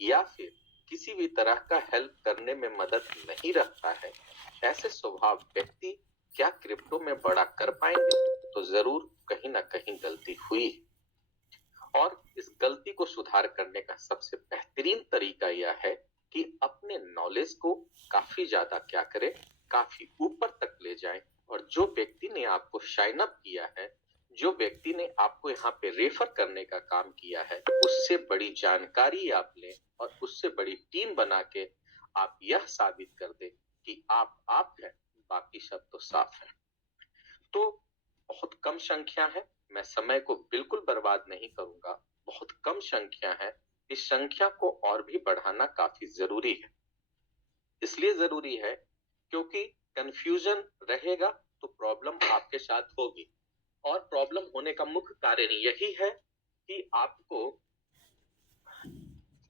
या फिर किसी भी तरह का हेल्प करने में मदद नहीं रखता है, ऐसे स्वभाव व्यक्ति क्या क्रिप्टो में बड़ा कर पाएंगे? तो जरूर कहीं ना कहीं गलती हुई है। और इस गलती को सुधार करने का सबसे बेहतरीन तरीका यह है कि अपने नॉलेज को काफी ज्यादा क्या करें, काफी ऊपर तक ले जाएं। और जो व्यक्ति ने आपको शाइन अप किया है, जो व्यक्ति ने आपको यहाँ पे रेफर करने का काम किया है, उससे बड़ी जानकारी आप लें और उससे बड़ी टीम बना के आप यह साबित कर दे कि आप हैं, बाकी सब तो साफ है। तो बहुत कम संख्या है, मैं समय को बिल्कुल बर्बाद नहीं करूंगा, बहुत कम संख्या है, इस संख्या को और भी बढ़ाना काफी जरूरी है। इसलिए जरूरी है क्योंकि कंफ्यूजन रहेगा तो प्रॉब्लम आपके साथ होगी। और प्रॉब्लम होने का मुख्य कारण यही है कि आपको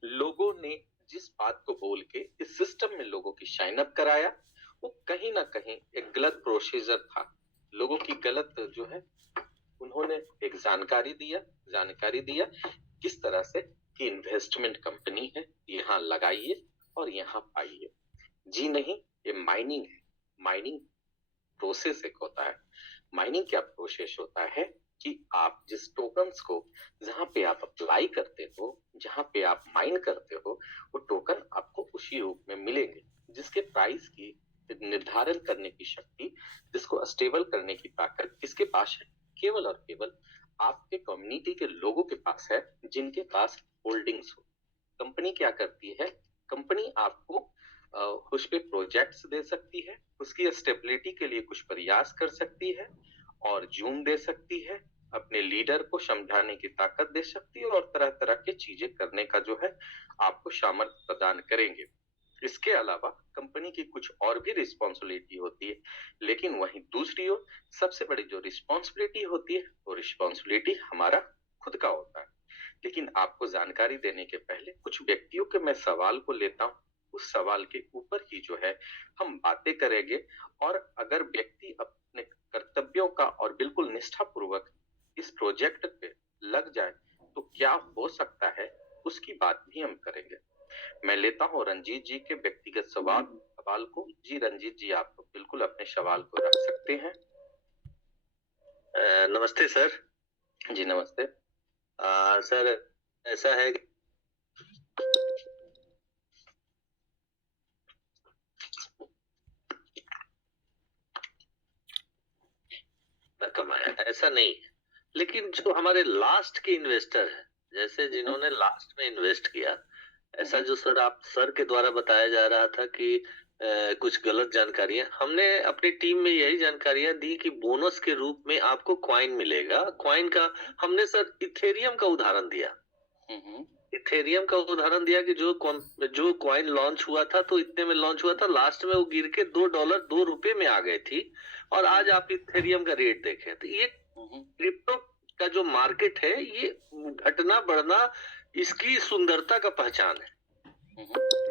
लोगों ने जिस बात को बोल के इस सिस्टम में लोगों की साइन अप कराया, वो कहीं ना कहीं एक गलत प्रोसीजर था। लोगों की गलत जो है, उन्होंने एक जानकारी दिया किस तरह से कि इन्वेस्टमेंट कंपनी है, यहाँ लगाइए और यहाँ पाइए। जी नहीं, ये माइनिंग है। माइनिंग प्रोसेस एक होता है। माइनिंग क्या प्रोसेस होता है कि आप जिस टोकन्स को जहां पे आप अप्लाई करते हो, जहां पे आप माइन करते हो, वो टोकन आपको उसी रूप में मिलेंगे जिसके प्राइस की निर्धारण करने की शक्ति, जिसको स्टेबल करने की ताकत किसके पास है? केवल और केवल आपके कम्युनिटी के लोगों के पास है, जिनके पास होल्डिंग्स हो। कंपनी क्या करती है? कंपनी आपको उस पे प्रोजेक्ट्स दे सकती है, उसकी स्टेबिलिटी के लिए कुछ प्रयास कर सकती है और जून दे सकती है, अपने लीडर को समझाने की ताकत दे सकती है और तरह तरह की चीजें करने का जो है आपको सामर्थ्य प्रदान करेंगे। इसके अलावा कंपनी की कुछ और भी रिस्पॉन्सिबिलिटी होती है, लेकिन वहीं दूसरी ओर सबसे बड़ी जो रिस्पॉन्सिबिलिटी होती है, वो रिस्पॉन्सिबिलिटी हमारा खुद का होता है। लेकिन आपको जानकारी देने के पहले कुछ व्यक्तियों के मैं सवाल को लेता हूँ, उस सवाल के ऊपर ही जो है हम बातें करेंगे। और अगर व्यक्ति अपने कर्तव्यों का और बिल्कुल निष्ठापूर्वक इस प्रोजेक्ट पे लग जाए तो क्या हो सकता है, उसकी बात भी हम करेंगे। मैं लेता हूँ रंजीत जी के व्यक्तिगत सवाल को। जी रंजीत जी, आप बिल्कुल अपने सवाल को रख सकते हैं। नमस्ते सर। जी नमस्ते। सर ऐसा है कमाया, ऐसा नहीं है, लेकिन जो हमारे लास्ट के इन्वेस्टर है, जैसे जिन्होंने लास्ट में इन्वेस्ट किया, ऐसा जो सर के द्वारा बताया जा रहा था कि कुछ गलत जानकारियां, हमने अपनी टीम में यही जानकारियां दी कि बोनस के रूप में आपको कॉइन मिलेगा। कॉइन का हमने सर इथेरियम का उदाहरण दिया। इथेरियम का उदाहरण दिया कि जो कॉइन लॉन्च हुआ था तो इतने में लॉन्च हुआ था, लास्ट में वो गिर के $2 में आ गई थी। और आज आप इथेरियम का रेट देखें तो ये क्रिप्टो का जो मार्केट है, ये घटना बढ़ना इसकी सुंदरता का पहचान है।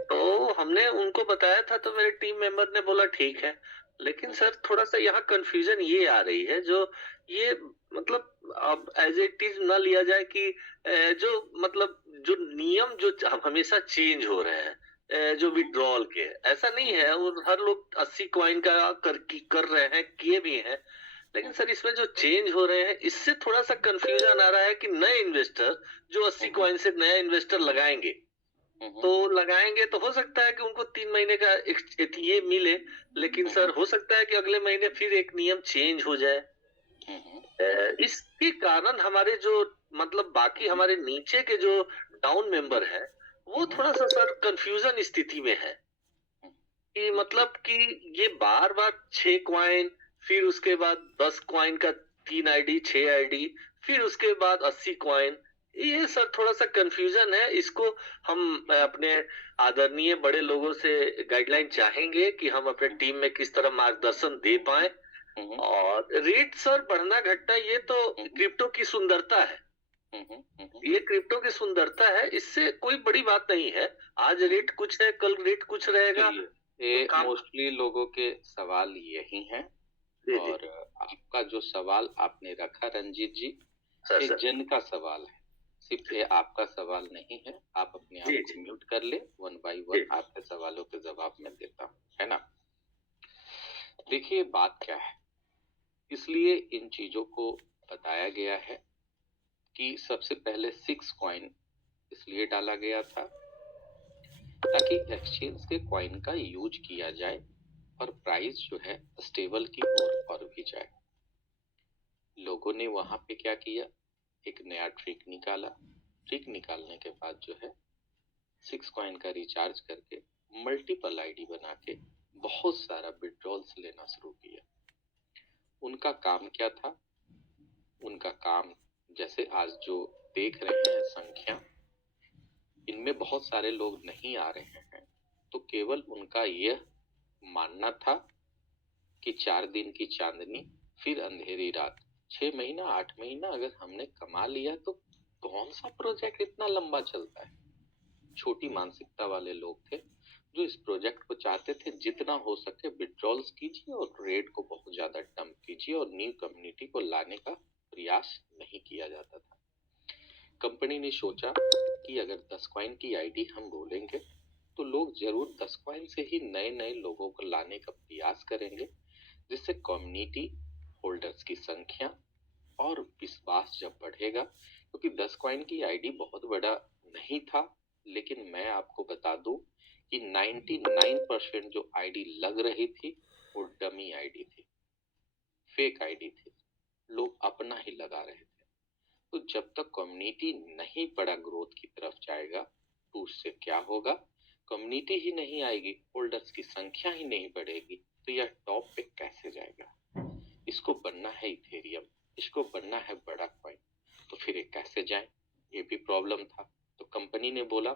तो हमने उनको बताया था, तो मेरे टीम मेंबर ने बोला ठीक है, लेकिन सर थोड़ा सा यहाँ कंफ्यूजन ये आ रही है, जो ये मतलब अब एज इट इज ना लिया जाए कि जो मतलब जो नियम जो हमेशा चेंज हो रहे हैं, जो विड्रॉल के, ऐसा नहीं है। और हर लोग 80 कॉइन का कर रहे हैं, किए भी हैं, लेकिन सर इसमें जो चेंज हो रहे हैं, इससे थोड़ा सा कंफ्यूजन आ रहा है कि नए इन्वेस्टर जो 80 कॉइन से नया इन्वेस्टर लगाएंगे, तो लगाएंगे तो हो सकता है कि उनको 3 महीने का ये मिले, लेकिन सर हो सकता है कि अगले महीने फिर एक नियम चेंज हो जाए। इसके कारण हमारे जो मतलब बाकी हमारे नीचे के जो डाउन मेंबर है, वो थोड़ा सा सर कंफ्यूजन स्थिति में है कि मतलब कि ये बार बार 6 क्वाइन, फिर उसके बाद 10 क्वाइन का 3 आईडी, 6 आईडी, फिर उसके बाद 80 क्वाइन। ये सर थोड़ा सा कंफ्यूजन है। इसको हम अपने आदरणीय बड़े लोगों से गाइडलाइन चाहेंगे कि हम अपने टीम में किस तरह मार्गदर्शन दे पाए। और रेट सर बढ़ना घटना, ये तो क्रिप्टो की सुंदरता है। ये क्रिप्टो की सुंदरता है, इससे कोई बड़ी बात नहीं है। आज रेट कुछ है, कल रेट कुछ रहेगा। ये मोस्टली लोगों के सवाल यही हैं। और आपका जो सवाल आपने रखा रंजीत जी, एक जन का सवाल है। सिर्फ ये आपका सवाल नहीं है, आप अपने आप जी को जी म्यूट कर ले, वन बाय जी वन आपके सवालों के जवाब मैं देता हूँ, है ना। देखिए बात क्या है, इसलिए इन चीजों को बताया गया है कि सबसे पहले 6 कॉइन इसलिए डाला गया था ताकि एक्सचेंज के कॉइन का यूज किया जाए और प्राइस जो है स्टेबल की ओर और भी जाए। लोगों ने वहां पे क्या किया, एक नया ट्रिक निकाला। ट्रिक निकालने के बाद जो है 6 कॉइन का रिचार्ज करके मल्टीपल आईडी बना के बहुत सारा विड्रॉल्स लेना शुरू किया। उनका काम क्या था, उनका काम जैसे आज जो देख रहे हैं संख्या, इनमें बहुत सारे लोग नहीं आ रहे हैं, तो केवल उनका यह मानना था कि 4 दिन की चांदनी फिर अंधेरी रात, 6 महीना 8 महीना अगर हमने कमा लिया तो कौन सा प्रोजेक्ट इतना लंबा चलता है। छोटी मानसिकता वाले लोग थे जो इस प्रोजेक्ट को चाहते थे जितना हो सके विड्रॉल्स कीजिए और रेट को बहुत ज्यादा डंप कीजिए और न्यू कम्युनिटी को लाने का प्रयास नहीं किया जाता था। कंपनी ने सोचा कि अगर 10 कॉइन की आईडी हम बोलेंगे तो लोग जरूर 10 कॉइन से ही नए नए लोगों को लाने का प्रयास करेंगे, जिससे कम्युनिटी होल्डर्स की संख्या और विश्वास जब बढ़ेगा, क्योंकि 10 कॉइन की आईडी बहुत बड़ा नहीं था, लेकिन मैं आपको बता दूं कि 99% जो आईडी लग रही थी वो डमी आईडी थी, फेक आईडी थी, लोग अपना ही लगा रहे थे। तो जब तक कम्युनिटी नहीं बड़ा ग्रोथ की तरफ जाएगा तो उससे क्या होगा, कम्युनिटी ही नहीं आएगी, होल्डर्स की संख्या ही नहीं बढ़ेगी, तो यह टॉप पे कैसे जाएगा। इसको बनना है इथेरियम, इसको बनना है बड़ा कॉइन, तो फिर ये कैसे जाए, ये भी प्रॉब्लम था। तो कंपनी ने बोला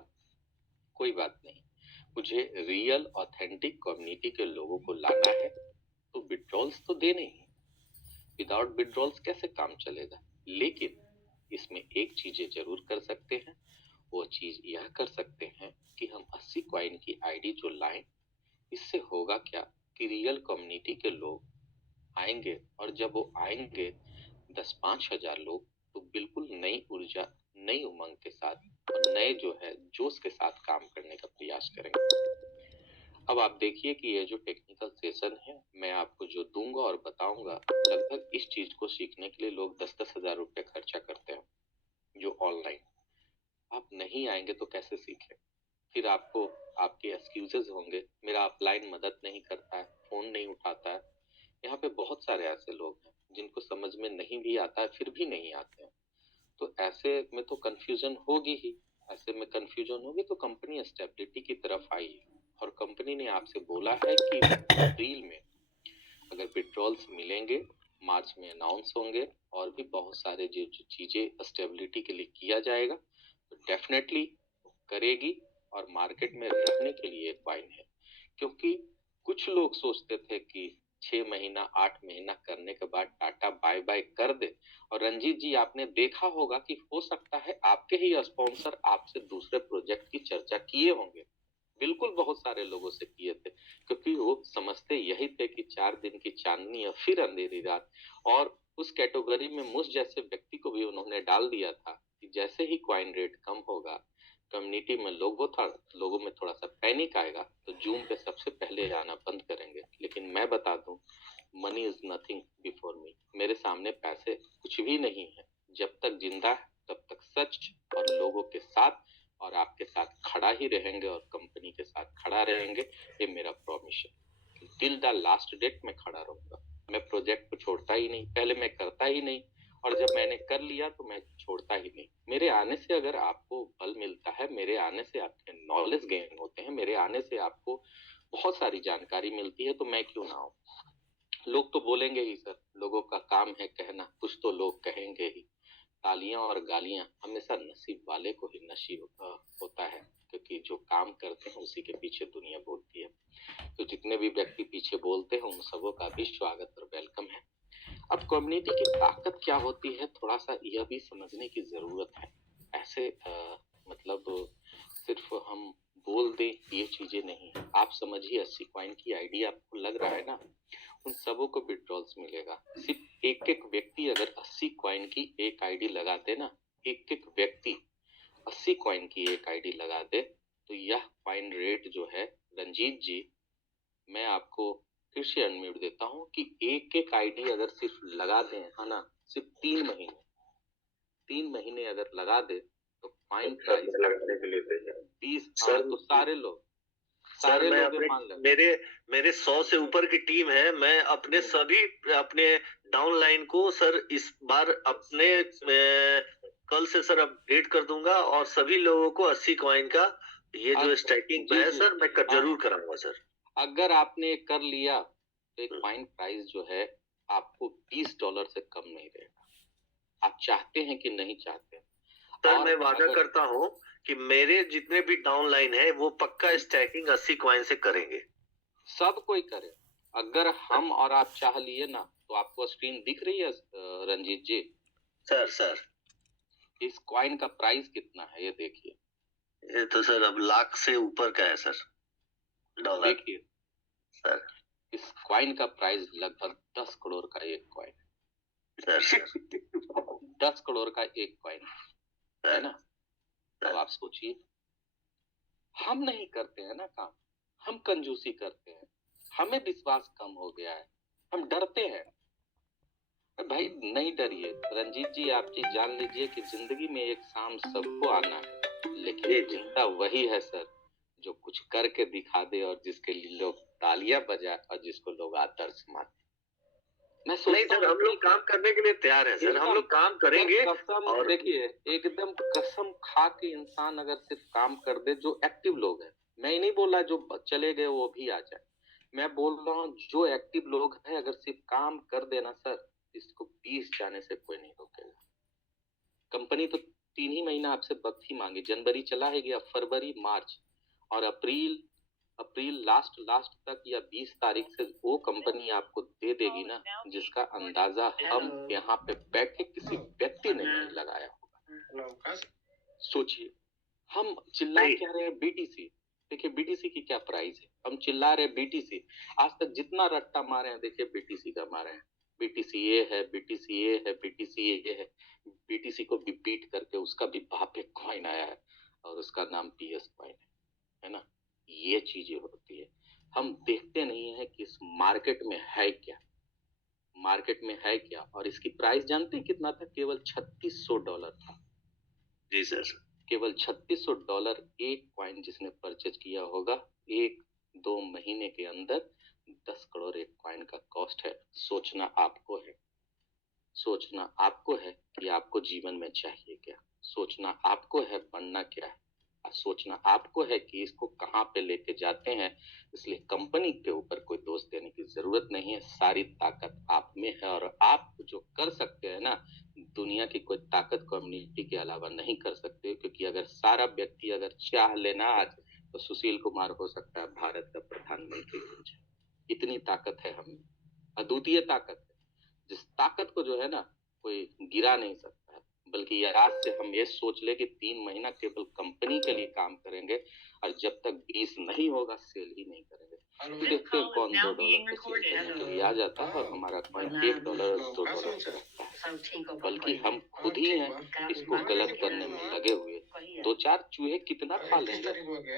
कोई बात नहीं, मुझे रियल ऑथेंटिक कम्युनिटी के लोगों को लाना है, तो विड्रॉल्स तो देने ही, विदाउट विड्रॉल्स कैसे काम चलेगा। लेकिन इसमें एक चीजें जरूर कर सकते हैं, वो चीज यह कर सकते हैं कि हम 80 कॉइन की आईडी जो लाएं, इससे होगा क्या कि रियल कम्युनिटी के लोग आएंगे, और जब वो आएंगे 10-5 हजार लोग, तो बिल्कुल नई ऊर्जा, नई उमंग के साथ और नए जो है जोश के साथ काम करने का प्रयास करेंगे। अब आप देखिए कि ये जो टेक्निकल सेशन है मैं आपको जो दूंगा और बताऊंगा, लगभग इस चीज को सीखने के लिए लोग 10-10 हजार रुपये खर्चा करते हैं, जो ऑनलाइन। आप नहीं आएंगे तो कैसे सीखें, फिर आपको आपके एक्सक्यूजेस होंगे, मेरा अपलाइन मदद नहीं करता है, फोन नहीं उठाता है। यहाँ पे बहुत सारे ऐसे लोग हैं जिनको समझ में नहीं भी आता है फिर भी नहीं आते हैं, तो ऐसे में तो कंफ्यूजन होगी ही। ऐसे में कंफ्यूजन होगी तो कंपनी स्टेबिलिटी की तरफ आई है, और कंपनी ने आपसे बोला है कि अप्रैल में अगर पेट्रोल्स मिलेंगे, मार्च में अनाउंस होंगे, और भी बहुत सारे जो जो चीजें स्टेबिलिटी के लिए किया जाएगा, तो डेफिनेटली करेगी और मार्केट में रहने के लिए एक वाइन है। क्योंकि कुछ लोग सोचते थे कि 6 महीना 8 महीना करने के बाद टाटा बाय बाय कर दे, और रंजीत जी आपने देखा होगा कि हो सकता है आपके ही स्पॉन्सर आपसे दूसरे प्रोजेक्ट की चर्चा किए होंगे, बिल्कुल बहुत सारे लोगों से किए थे, क्योंकि वो समझते यही थे कि 4 दिन की चांदनी और फिर अंधेरी रात। और उस कैटेगरी में मुझ जैसे व्यक्ति को भी उन्होंने डाल दिया था कि जैसे ही क्वाइन रेट कम होगा, कम्युनिटी में लोगों में थोड़ा सा पैनिक आएगा, तो जूम पे सबसे पहले आना बंद करेंगे। लेकिन मैं बता दूं, money is nothing before me, मेरे सामने पैसे कुछ भी नहीं है। जब तक जिंदा है तब तक सच और लोगों के साथ और आपके साथ खड़ा ही रहेंगे और कंपनी के साथ खड़ा रहेंगे, ये मेरा प्रॉमिस है। टिल द लास्ट डेट में खड़ा रहूंगा, मैं प्रोजेक्ट को छोड़ता ही नहीं, पहले मैं करता ही नहीं, और जब मैंने कर लिया तो मैं छोड़ता ही नहीं। मेरे आने से अगर आपको बल मिलता है, मेरे आने से आपके नॉलेज गेन होते हैं, मेरे आने से आपको बहुत सारी जानकारी मिलती है, तो मैं क्यों ना आऊं। लोग तो बोलेंगे ही सर, लोगों का काम है कहना, कुछ तो लोग कहेंगे ही। तालियां और गालियां हमेशा नसीब वाले को ही नसीब होता है, क्योंकि जो काम करते हैं उसी के पीछे दुनिया बोलती है। तो जितने भी व्यक्ति पीछे बोलते हैं उन सबों का भी स्वागत और वेलकम है। अब कम्युनिटी की ताकत क्या होती है, थोड़ा सा यह भी समझने की जरूरत है। ऐसे मतलब सिर्फ हम बोल दें ये चीजें नहीं है। आप समझिए 80 कॉइन की आईडी आपको लग रहा है ना, उन सबों को विड्रॉल्स मिलेगा। सिर्फ एक एक व्यक्ति अगर 80 कॉइन की एक आईडी लगाते ना, एक एक व्यक्ति 80 कॉइन की एक आईडी लगा दे तो यह कॉइन रेट जो है रंजीत जी, मैं आपको फिर से अनम्यूट देता हूं कि एक एक आईडी अगर सिर्फ लगा दें, है ना, सिर्फ 3 महीने अगर लगा दे तो कॉइन प्राइस लगाने के लिए तैयार 20, सर। तो सारे लोग सर मैं लोग अपने मान लो मेरे 100 से ऊपर की टीम है। मैं अपने सभी अपने डाउनलाइन को सर इस बार अपने कल से सर अपडेट कर दूंगा और सभी लोगों को 80 कॉइन का ये जो स्टैकिंग है सर मैं जरूर कराऊंगा सर। अगर आपने कर लिया तो एक कॉइन प्राइस जो है आपको $20 से कम नहीं रहेगा। आप चाहते हैं कि नहीं चाहते? सर मैं वादा करता हूं कि मेरे जितने भी डाउनलाइन है वो पक्का स्टैकिंग 80 कॉइन से करेंगे। सब कोई करे। अगर हम और आप चाह लिए ना तो आपको स्क्रीन दिख रही है रंजीत जी? सर इस कॉइन का प्राइस कितना है ये देखिए। ये तो सर अब लाख से ऊपर का है सर डॉलर। देखिए सर, इस कॉइन का प्राइस लगभग 10 करोड़ का एक कॉइन सर 10 करोड़ का एक कॉइन है ना। अब आप सोचिए, हम नहीं करते हैं ना काम, हम कंजूसी करते हैं, हमें विश्वास कम हो गया है, हम डरते हैं। भाई नहीं डरिए रंजीत जी, आप जी जान लीजिए कि जिंदगी में एक शाम सबको आना है, लेकिन जिंदा वही है सर जो कुछ करके दिखा दे और जिसके लिए लोग तालियां बजाए और जिसको लोग आदर्श माने। मैं नहीं सर, हम लोग काम करने के लिए तैयार हैं सर, हम लोग काम करेंगे। और देखिए एकदम कसम खा के इंसान अगर सिर्फ काम कर दे, जो एक्टिव लोग हैं, मैं नहीं बोला जो चले गए वो भी आ जाए, मैं बोल रहा हूँ जो एक्टिव लोग हैं अगर सिर्फ काम कर देना सर, इसको 20 जाने से कोई नहीं रोकेगा। कंपनी तो 3 ही महीना आपसे वक्त ही मांगी, जनवरी चला है गया, फरवरी, मार्च और अप्रैल लास्ट तक या 20 तारीख से वो कंपनी आपको दे देगी ना, जिसका अंदाजा हम यहाँ पे बैठे किसी व्यक्ति ने नहीं लगाया होगा। सोचिए, हम चिल्ला क्या रहे हैं बीटीसी, देखिए बीटीसी की क्या प्राइस है, हम चिल्ला रहे बीटीसी, आज तक जितना रट्टा मारे हैं देखिए बीटीसी का मारे हैं, बीटीसी ये है, बीटीसी ये है, बीटीसी ये है, बीटीसी को भी बीट करके उसका भी बाप एक कॉइन आया है और उसका नाम पीएस कॉइन है ना। ये चीजें होती है, हम देखते नहीं है कि इस मार्केट में है क्या, मार्केट में है क्या। और इसकी प्राइस जानते हैं कितना था? केवल $3600 था। जी सर, केवल $3600 एक कॉइन जिसने परचेज किया होगा 1-2 महीने के अंदर 10 करोड़ एक कॉइन का कॉस्ट है। सोचना आपको है, सोचना आपको है कि आपको जीवन में चाहिए क्या, सोचना आपको है बनना क्या है, सोचना आपको है कि इसको कहाँ पे लेके जाते हैं। इसलिए कंपनी के ऊपर कोई दोष देने की जरूरत नहीं है, सारी ताकत आप में है और आप जो कर सकते हैं ना, दुनिया की कोई ताकत कम्युनिटी के अलावा नहीं कर सकते, क्योंकि अगर सारा व्यक्ति अगर चाह लेना आज तो सुशील कुमार हो सकता है भारत का प्रधानमंत्री बन जाए। इतनी ताकत है हम, अद्वितीय ताकत है, जिस ताकत को जो है ना कोई गिरा नहीं सकता है। बल्कि आज से हम ये सोच ले कि 3 महीना केवल कंपनी के लिए काम करेंगे और जब तक 20 नहीं होगा सेल ही नहीं करेंगे। देखते हैं कौन $2 पे सेल करने के लिए आ जाता है और हमारा कॉइन $1 $2 से रहता है। बल्कि हम खुद ही हैं इसको गलत करने में लगे हुए। 2-4 चूहे कितना खा लेंगे,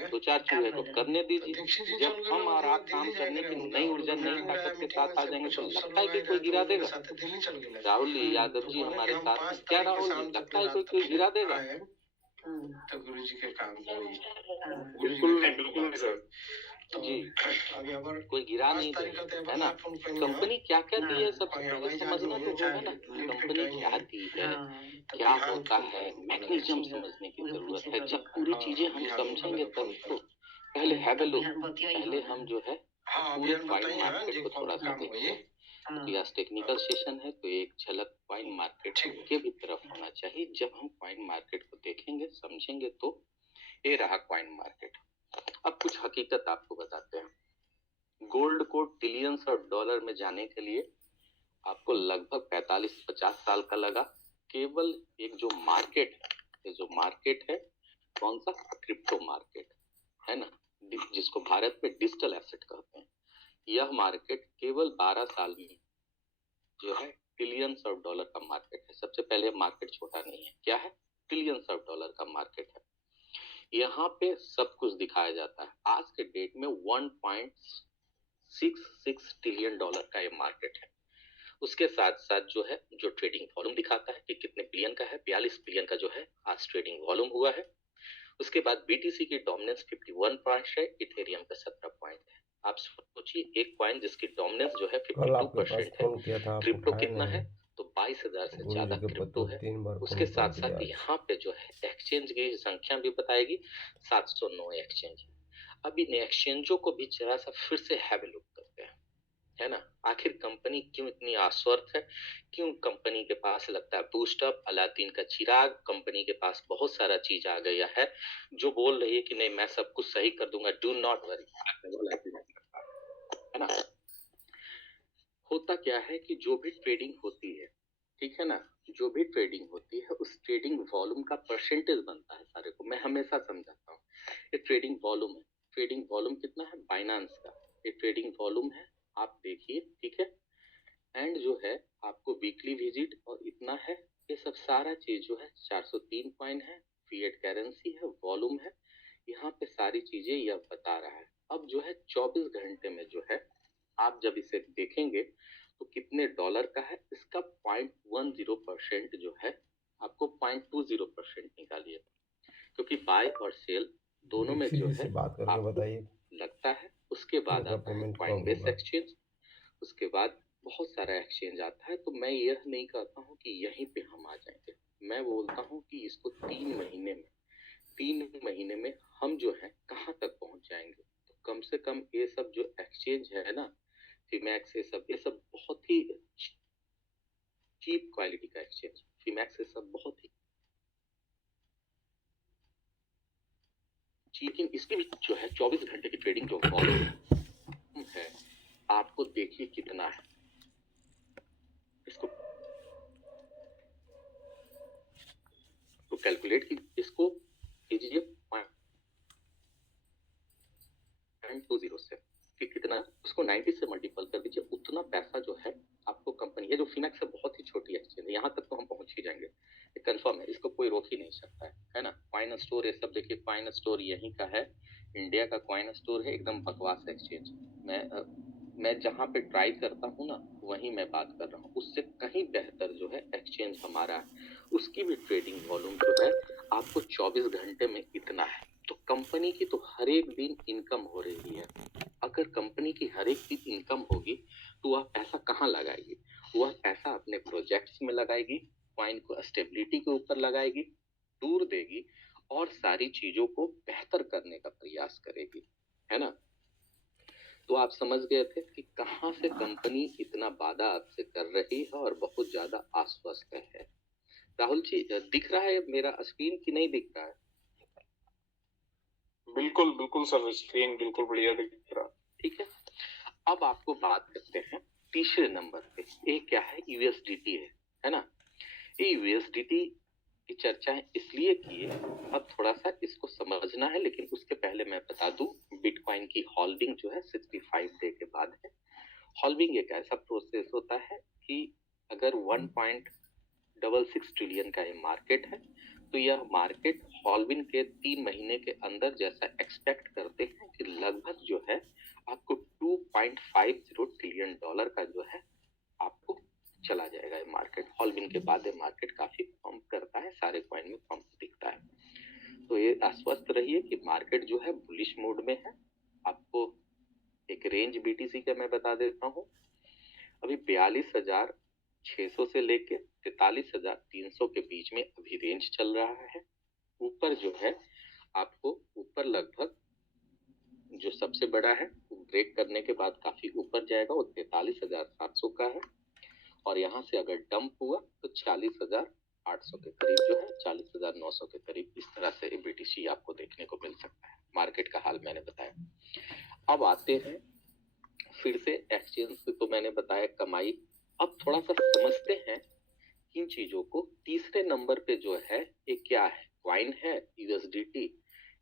2-4 चूहे को करने दीजिए। जब हम और आप काम करने की नई ऊर्जा नई ताकत के साथ आ जाएंगे तो लगता है कि कोई गिरा देगा। राहुल यादव जी हमारे साथ हैं। क्या राहुल जी, लगता है कोई गिरा देगा? तो गुरु जी के काम बिल्कुल सर जी, कोई गिरा नहीं देगा, है ना। कंपनी क्या क्या दी है सबसे पहले समझना तो होगा ना, कंपनी क्या दी है, क्या होता है, मैकेनिज्म समझने की जरूरत है। जब पूरी चीजें हम समझेंगे तब तो पहले हैव अ लुक, पहले हम जो है पूरे कॉइन मार्केट को थोड़ा सा देखते हैं। क्योंकि आज टेक्निकल सेशन है तो एक झलक कॉइन मार्केट के भी तरफ होना चाहिए। जब हम कॉइन मार्केट को देखेंगे समझेंगे तो ये रहा कॉइन मार्केट। अब कुछ हकीकत आपको बताते हैं। गोल्ड को ट्रिलियंस और डॉलर में जाने के लिए आपको लगभग 45-50 साल का लगा। केवल एक जो मार्केट है, ये जो मार्केट है कौन सा, क्रिप्टो मार्केट है ना, जिसको भारत में डिजिटल एसेट कहते हैं। यह मार्केट केवल 12 साल में जो है ट्रिलियंस ऑफ डॉलर का मार्केट है। सबसे पहले मार्केट छोटा नहीं है, क्या है, ट्रिलियंस ऑफ डॉलर का मार्केट है। यहाँ पे सब कुछ दिखाया जाता है। आज के डेट में 1.66 ट्रिलियन डॉलर का ये मार्केट है। उसके साथ साथ जो है जो ट्रेडिंग वॉल्यूम दिखाता है कि कितने बिलियन का है, 42 बिलियन का जो है आज ट्रेडिंग वॉल्यूम हुआ है। उसके बाद बीटीसी की डोमिनेंस 51 पॉइंट है, इथेरियम का 17 पॉइंट है। आप सोचिए एक कॉइन जिसकी डोमिनेंस जो है 52% है, क्रिप्टो कितना है तो 22,000 से ज्यादा क्रिप्टो है। उसके साथ साथ यहाँ पे जो है एक्सचेंज की संख्या भी बताएगी 709 एक्सचेंज। अब इन एक्सचेंजों को भी जरा सा फिर से हैव लुक करते हैं, है ना। आखिर कंपनी क्यों इतनी आश्वस्त है, क्यों कंपनी के पास लगता है बूस्टअप, अलादीन का चिराग, कंपनी के पास बहुत सारा चीज आ गया है जो बोल रही है कि नहीं मैं सब कुछ सही कर दूंगा, डू नॉट वरी, है ना। होता क्या है कि जो भी ट्रेडिंग होती है, ठीक है ना, जो भी ट्रेडिंग होती है उस ट्रेडिंग वॉल्यूम का परसेंटेज बनता है सारे को। मैं हमेशा समझाता हूँ ये ट्रेडिंग वॉल्यूम है। ट्रेडिंग वॉल्यूम कितना है बाइनांस का, ये ट्रेडिंग वॉल्यूम है, आप देखिए, ठीक है। एंड जो है आपको वीकली विजिट और इतना है, ये सब सारा चीज जो है 403 पॉइंट है, फिएट करेंसी है, वॉल्यूम है, यहाँ पे सारी चीजें यह बता रहा है। अब जो है 24 घंटे में जो है आप जब इसे देखेंगे तो कितने डॉलर का है, इसका 0.10% जो है आपको 0.20% निकालिए, क्योंकि बाय और सेल दोनों में जो है बात करके बताइए लगता है। उसके बाद आता है कॉइनबेस एक्सचेंज, उसके बाद बहुत सारा एक्सचेंज आता है। तो मैं यह नहीं कहता हूँ कि यहीं पे हम आ जाएंगे, मैं बोलता हूँ कि इसको 3 महीने में हम जो है कहाँ तक पहुंच जाएंगे। तो कम से कम ये सब जो एक्सचेंज है ना, फिमैक्स, ये सब बहुत ही चीप क्वालिटी का एक्सचेंज, फिमैक्स ये सब बहुत ही, लेकिन इसके भी जो है 24 घंटे की ट्रेडिंग जो वॉल्यूम है आपको देखिए कितना है। इसको तो कैलकुलेट की, इसको कीजिए 0.20 से, कि कितना, उसको 90 से मल्टीपल कर दीजिए, उतना पैसा जो है आपको कंपनी, ये जो फिनैक्स है बहुत ही छोटी एक्सचेंज है, यहाँ तक तो हम पहुंच ही जाएंगे, ये कंफर्म है, इसको कोई रोक ही नहीं सकता है ना। कॉइन स्टोर ये सब देखिए, कॉइन स्टोर यहीं का है, इंडिया का कॉइन स्टोर है, एकदम बकवास एक्सचेंज। मैं जहाँ पे ट्राई करता हूँ ना वहीं मैं बात कर रहा हूँ, उससे कहीं बेहतर जो है एक्सचेंज हमारा है, उसकी भी ट्रेडिंग वॉल्यूम जो है आपको 24 घंटे में इतना है। तो कंपनी की तो हर एक दिन इनकम हो रही है। अगर कंपनी की हर एक दिन इनकम होगी तो वह पैसा कहाँ लगाएगी, वह पैसा अपने प्रोजेक्ट्स में लगाएगी, कॉइन को स्टेबिलिटी के ऊपर लगाएगी, टूर देगी और सारी चीजों को बेहतर करने का प्रयास करेगी, है ना। तो आप समझ गए थे कि कहाँ से कंपनी इतना वादा आपसे कर रही है और बहुत ज्यादा आश्वस्त है। राहुल जी दिख रहा है मेरा स्क्रीन कि नहीं दिख रहा है? बिल्कुल बिल्कुल सर, स्क्रीन बिल्कुल बढ़िया दिख रहा। ठीक है, अब आपको बात करते हैं तीसरे नंबर पे, ये क्या है, यूएसडीटी है ना। ये यूएसडीटी की चर्चा इसलिए की है, अब थोड़ा सा इसको समझना है, लेकिन उसके पहले मैं बता दूं बिटकॉइन की होल्डिंग जो है 65 डे के बाद है। होल्डिंग एक ऐसा प्रोसेस होता है कि अगर 1.66 ट्रिलियन का ये मार्केट है तो यह मार्केट होल्डिंग के 3 महीने के अंदर जैसा एक्सपेक्ट करते हैं कि लगभग जो है आपको 2.50 ट्रिलियन डॉलर का जो है आपको चला जाएगा ये मार्केट। होल्डिंग के बाद ये मार्केट काफी पंप करता है, सारे कॉइन में पंप दिखता है। तो ये आश्वस्त रहिए कि मार्केट जो है बुलिश मोड में है। आपको एक रेंज बीटीसी का मैं बता देता हूँ, अभी 42,600 से लेके 43,300 के बीच में अभी रेंज चल रहा है। ऊपर जो है आपको ऊपर लगभग जो सबसे बड़ा है ब्रेक करने के बाद काफी ऊपर जाएगा, वो 43,700 का है, और यहाँ से अगर डंप हुआ तो 40,800 के करीब जो है, 40,900 के करीब इस तरह से बीटीसी आपको देखने को मिल सकता है। मार्केट का हाल मैंने बताया। अब आते हैं फिर से एक्सचेंज पे, तो मैंने बताया कमाई। अब थोड़ा सा समझते हैं इन चीजों को। तीसरे नंबर पे जो है ये क्या है, कॉइन है, यूएसडीटी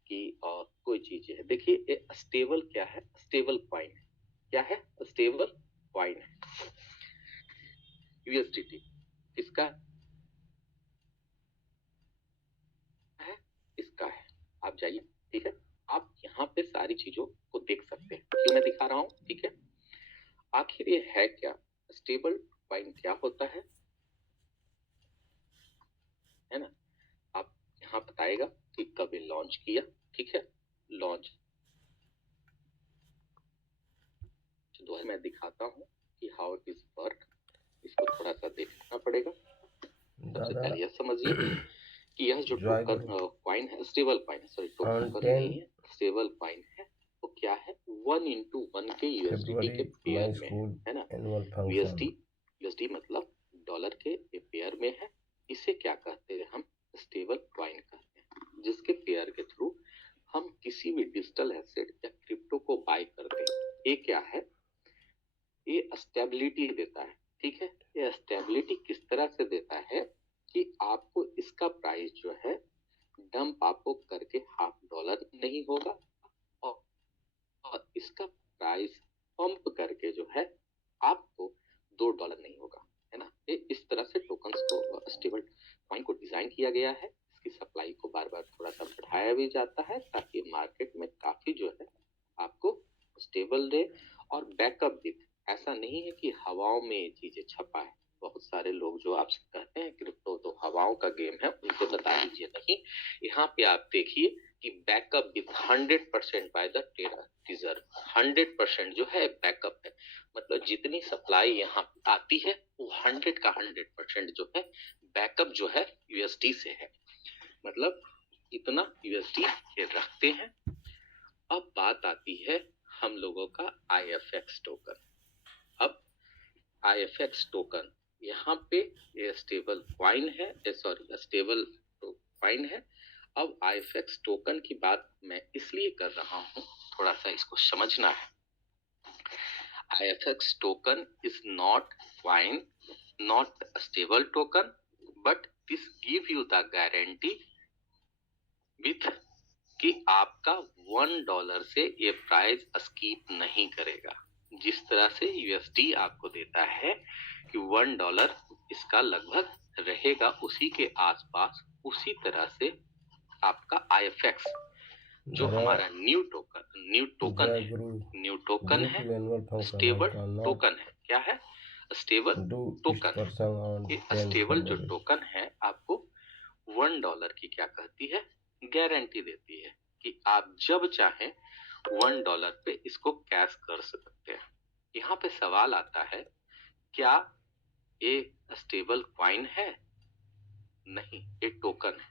की कोई चीज है। देखिए ये स्टेबल क्या है, स्टेबल कॉइन है। क्या है, स्टेबल कॉइन है यूएसडीटी। इसका जाइए, ठीक है। आप यहाँ पे सारी चीजों को देख सकते हैं, क्यों मैं दिखा रहा हूँ, ठीक है। आखिर ये है क्या, स्टेबल कॉइन क्या होता है ना। आप यहाँ बताएगा कि कब ये लॉन्च किया, ठीक है। लॉन्च तो मैं दिखाता हूँ कि हाउ इट इज वर्क। इसको थोड़ा सा देखना पड़ेगा। सबसे पहले यह समझिए कि यह जो टोकन कॉइन है, स्टेबल कॉइन, सॉरी टोकन नहीं है, स्टेबल कॉइन है, वो क्या है, 1:1 के यूएसडी के पेयर में है ना। यूएसडी मतलब डॉलर के पेयर में है। इसे क्या कहते हैं हम, स्टेबल कॉइन कहते हैं, जिसके पेयर के थ्रू हम किसी भी डिजिटल एसेट या क्रिप्टो को बाय करते हैं। ये क्या है, ये स्टेबिलिटी देता है, ठीक है। ये स्टेबिलिटी किस तरह से देता है कि आपको इसका प्राइस जो है डंप आपको करके $0.5 नहीं होगा, और इसका प्राइस पंप करके जो है आपको $2 नहीं होगा, है ना। ये इस तरह से टोकन्स को, स्टेबल कॉइन को डिजाइन किया गया है। इसकी सप्लाई को बार बार थोड़ा सा बढ़ाया भी जाता है ताकि मार्केट में काफी जो है आपको स्टेबल रहे और बैकअप भी। ऐसा नहीं है कि हवाओं में ये चीजें छपा है। बहुत सारे लोग जो आपसे कहते हैं क्रिप्टो तो हवाओं का गेम है, उनसे बता दीजिए नहीं। यहाँ पे आप देखिए कि backup with 100% by the reserve, 100% जो है बैकअप है। मतलब जितनी सप्लाई यहाँ आती है वो 100 का 100% जो है बैकअप जो है यूएसडी से है। मतलब इतना यूएसडी रखते हैं। अब बात आती है हम लोगों का आईएफएक्स टोकन। अब आईएफएक्स टोकन यहाँ पे ये स्टेबल कॉइन है, सॉरी स्टेबल कॉइन है। अब आईएफएक्स टोकन की बात मैं इसलिए कर रहा हूँ, थोड़ा सा इसको समझना है। IFX token is not coin, not stable token, but this give you the guarantee with कि आपका $1 से ये प्राइस स्कीप नहीं करेगा। जिस तरह से यूएसडी आपको देता है कि $1 इसका लगभग रहेगा उसी के आसपास, उसी तरह से आपका आईएफएक्स जो हमारा न्यू टोकन है, स्टेबल टोकन है। क्या है, स्टेबल टोकन। ये स्टेबल जो टोकन है आपको $1 की क्या कहती है, गारंटी देती है कि आप जब चाहें $1 पे इसको कैश कर सकते हैं। यहाँ पे सवाल आता है, क्या ये स्टेबल कॉइन है? नहीं, ये टोकन है।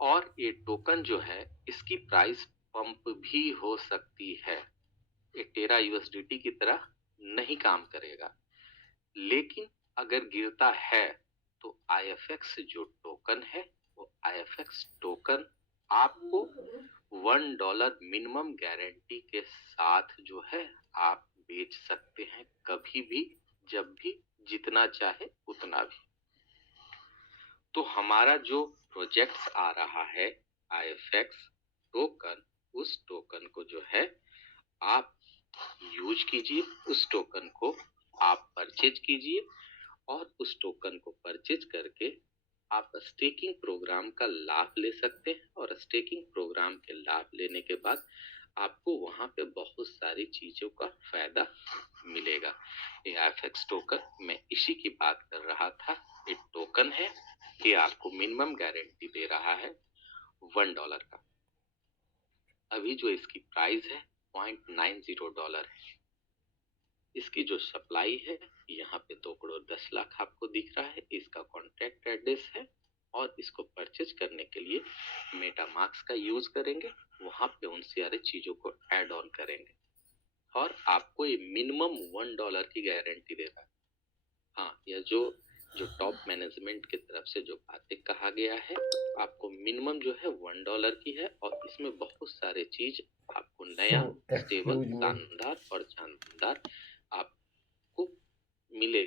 और ये टोकन जो है इसकी प्राइस पंप भी हो सकती है। ये टेरा यूएसडीटी की तरह नहीं काम करेगा, लेकिन अगर गिरता है तो आईएफएक्स जो टोकन है वो आईएफएक्स टोकन आपको $1 मिनिमम गारंटी के साथ जो है आप बेच सकते हैं, कभी भी, जब भी, जितना चाहे उतना भी। तो हमारा जो प्रोजेक्ट्स आ रहा है आईएफएक्स टोकन, उस टोकन को जो है आप यूज कीजिए, उस टोकन को आप परचेज कीजिए, और उस टोकन को परचेज करके आप स्टेकिंग प्रोग्राम का लाभ ले सकते हैं। और स्टेकिंग प्रोग्राम के लाभ लेने के बाद आपको वहां पे बहुत सारी चीजों का फायदा मिलेगा। ये आईएफएक्स टोकन, मैं इसी की बात कर रहा था। ये टोकन है कि आपको मिनिमम गारंटी दे रहा है $1 का। अभी जो इसकी प्राइस है $0.90 है। इसकी जो सप्लाई है यहाँ पे 2,10,00,000 आपको दिख रहा है। इसका कॉन्टैक्ट एड्रेस है, और इसको परचेज करने के लिए मेटामास्क का यूज करेंगे, वहां पे उन सारी चीजों को ऐड ऑन करेंगे, और आपको ये मिनिमम $1 की गारंटी दे रहा है। हाँ, यह जो टॉप मैनेजमेंट की तरफ से जो बातें कहा गया है, आपको मिनिमम जो है $1 की है, और इसमें बहुत सारे चीज आपको नया, स्टेबल, शानदार और जानदार आपको मिले।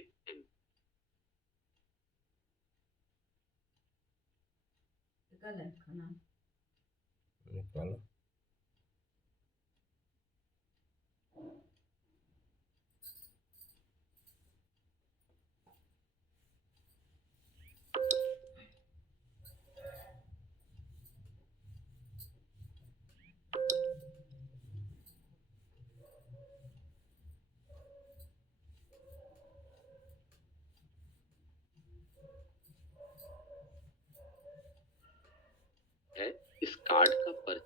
निकालो।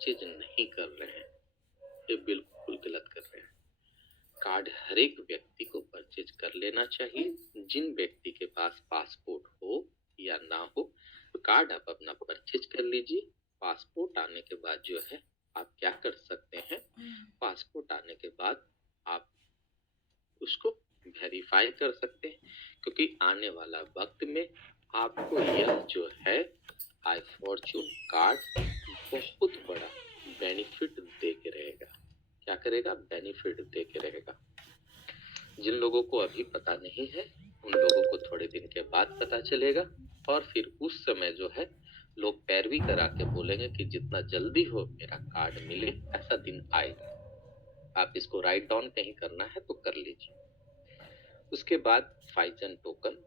परचेज नहीं कर रहे हैं, ये बिल्कुल गलत कर रहे हैं। कार्ड हर एक व्यक्ति को परचेज कर लेना चाहिए। जिन व्यक्ति के पास पासपोर्ट हो या ना हो, तो कार्ड आप अपना परचेज कर लीजिए। पासपोर्ट आने के बाद जो है आप क्या कर सकते हैं, पासपोर्ट आने के बाद आप उसको वेरीफाई कर सकते हैं, क्योंकि आने वाला वक्त में आपको यह जो है आई फॉर्चून कार्ड बहुत बड़ा बेनिफिट दे के रहेगा। क्या करेगा? बेनिफिट दे के रहेगा। जिन लोगों को अभी पता नहीं है, उन लोगों को थोड़े दिन के बाद पता चलेगा, और फिर उस समय जो है लोग पैरवी करा के बोलेंगे कि जितना जल्दी हो मेरा कार्ड मिले, ऐसा दिन आएगा। आप इसको राइट डाउन कहीं करना है तो कर लीजिए। उसके बाद फाइजन टोकन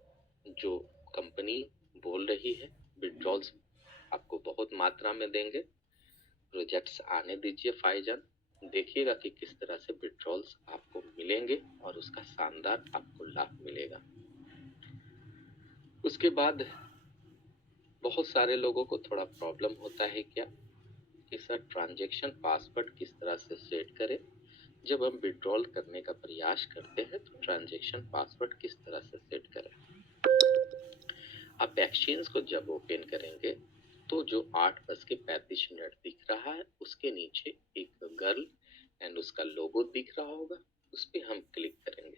जो कंपनी बोल रही है, विड्रॉल्स आपको बहुत मात्रा में देंगे। प्रोजेक्ट्स आने दीजिए फाइजन, देखिएगा कि किस तरह से विड्रॉल्स आपको मिलेंगे और उसका शानदार आपको लाभ मिलेगा। उसके बाद बहुत सारे लोगों को थोड़ा प्रॉब्लम होता है क्या कि सर ट्रांजैक्शन पासवर्ड किस तरह से सेट करें। जब हम विड्रॉल करने का प्रयास करते हैं तो ट्रांजैक्शन पासवर्ड किस तरह से सेट करें। आप एक्सचेंज को जब ओपन करेंगे तो जो 8:35 दिख रहा है, उसके नीचे एक गर्ल एंड उसका लोगो दिख रहा होगा, उस पर हम क्लिक करेंगे।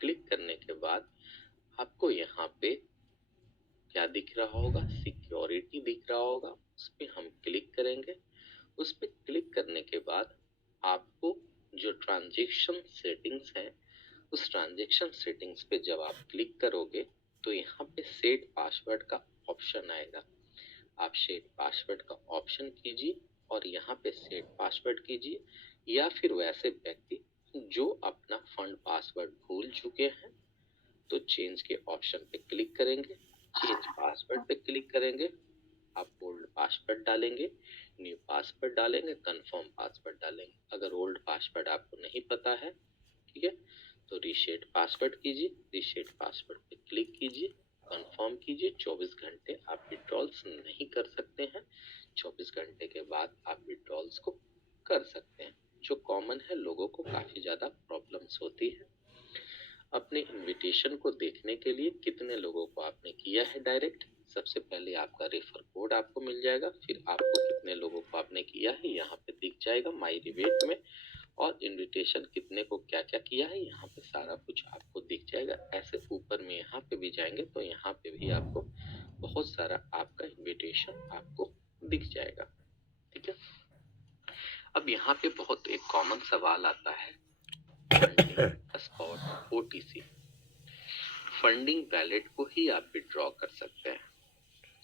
क्लिक करने के बाद आपको यहाँ पे क्या दिख रहा होगा, सिक्योरिटी दिख रहा होगा, उस पर हम क्लिक करेंगे। उस पर क्लिक करने के बाद आपको जो ट्रांजैक्शन सेटिंग्स हैं, उस ट्रांजैक्शन सेटिंग्स पे जब आप क्लिक करोगे तो यहाँ पे सेट पासवर्ड का ऑप्शन आएगा। आप सेट पासवर्ड का ऑप्शन कीजिए और यहाँ पे सेट पासवर्ड कीजिए, या फिर वैसे व्यक्ति जो अपना फंड पासवर्ड भूल चुके हैं तो चेंज के ऑप्शन पे क्लिक करेंगे, चेंज पासवर्ड पे क्लिक करेंगे, आप ओल्ड पासवर्ड डालेंगे, न्यू पासवर्ड डालेंगे, कंफर्म पासवर्ड डालेंगे। अगर ओल्ड पासवर्ड आपको नहीं पता है, ठीक है, तो रीसेट पासवर्ड कीजिए, रीसेट पासवर्ड पे क्लिक कीजिए, कंफर्म कीजिए। 24 घंटे आप विड्रॉल्स नहीं कर सकते हैं, 24 घंटे के बाद आप विड्रॉल्स को कर सकते हैं। जो कॉमन है, लोगों को काफी ज्यादा प्रॉब्लम्स होती है। अपने इनविटेशन को देखने के लिए कितने लोगों को आपने किया है डायरेक्ट, सबसे पहले आपका रेफर कोड आपको मिल जाएगा, फिर आपको कितने लोगों को आपने किया है यहाँ पे दिख जाएगा माई रिवेट में, और इनविटेशन कितने को क्या क्या किया है यहाँ पे सारा कुछ आपको दिख जाएगा। ऐसे ऊपर में यहाँ पे भी जाएंगे तो यहाँ पे भी आपको बहुत सारा आपका इनविटेशन आपको दिख जाएगा, ठीक है। अब यहाँ पे बहुत एक कॉमन सवाल आता है, funding spot OTC, funding wallet को ही आप विड्रॉ कर सकते हैं।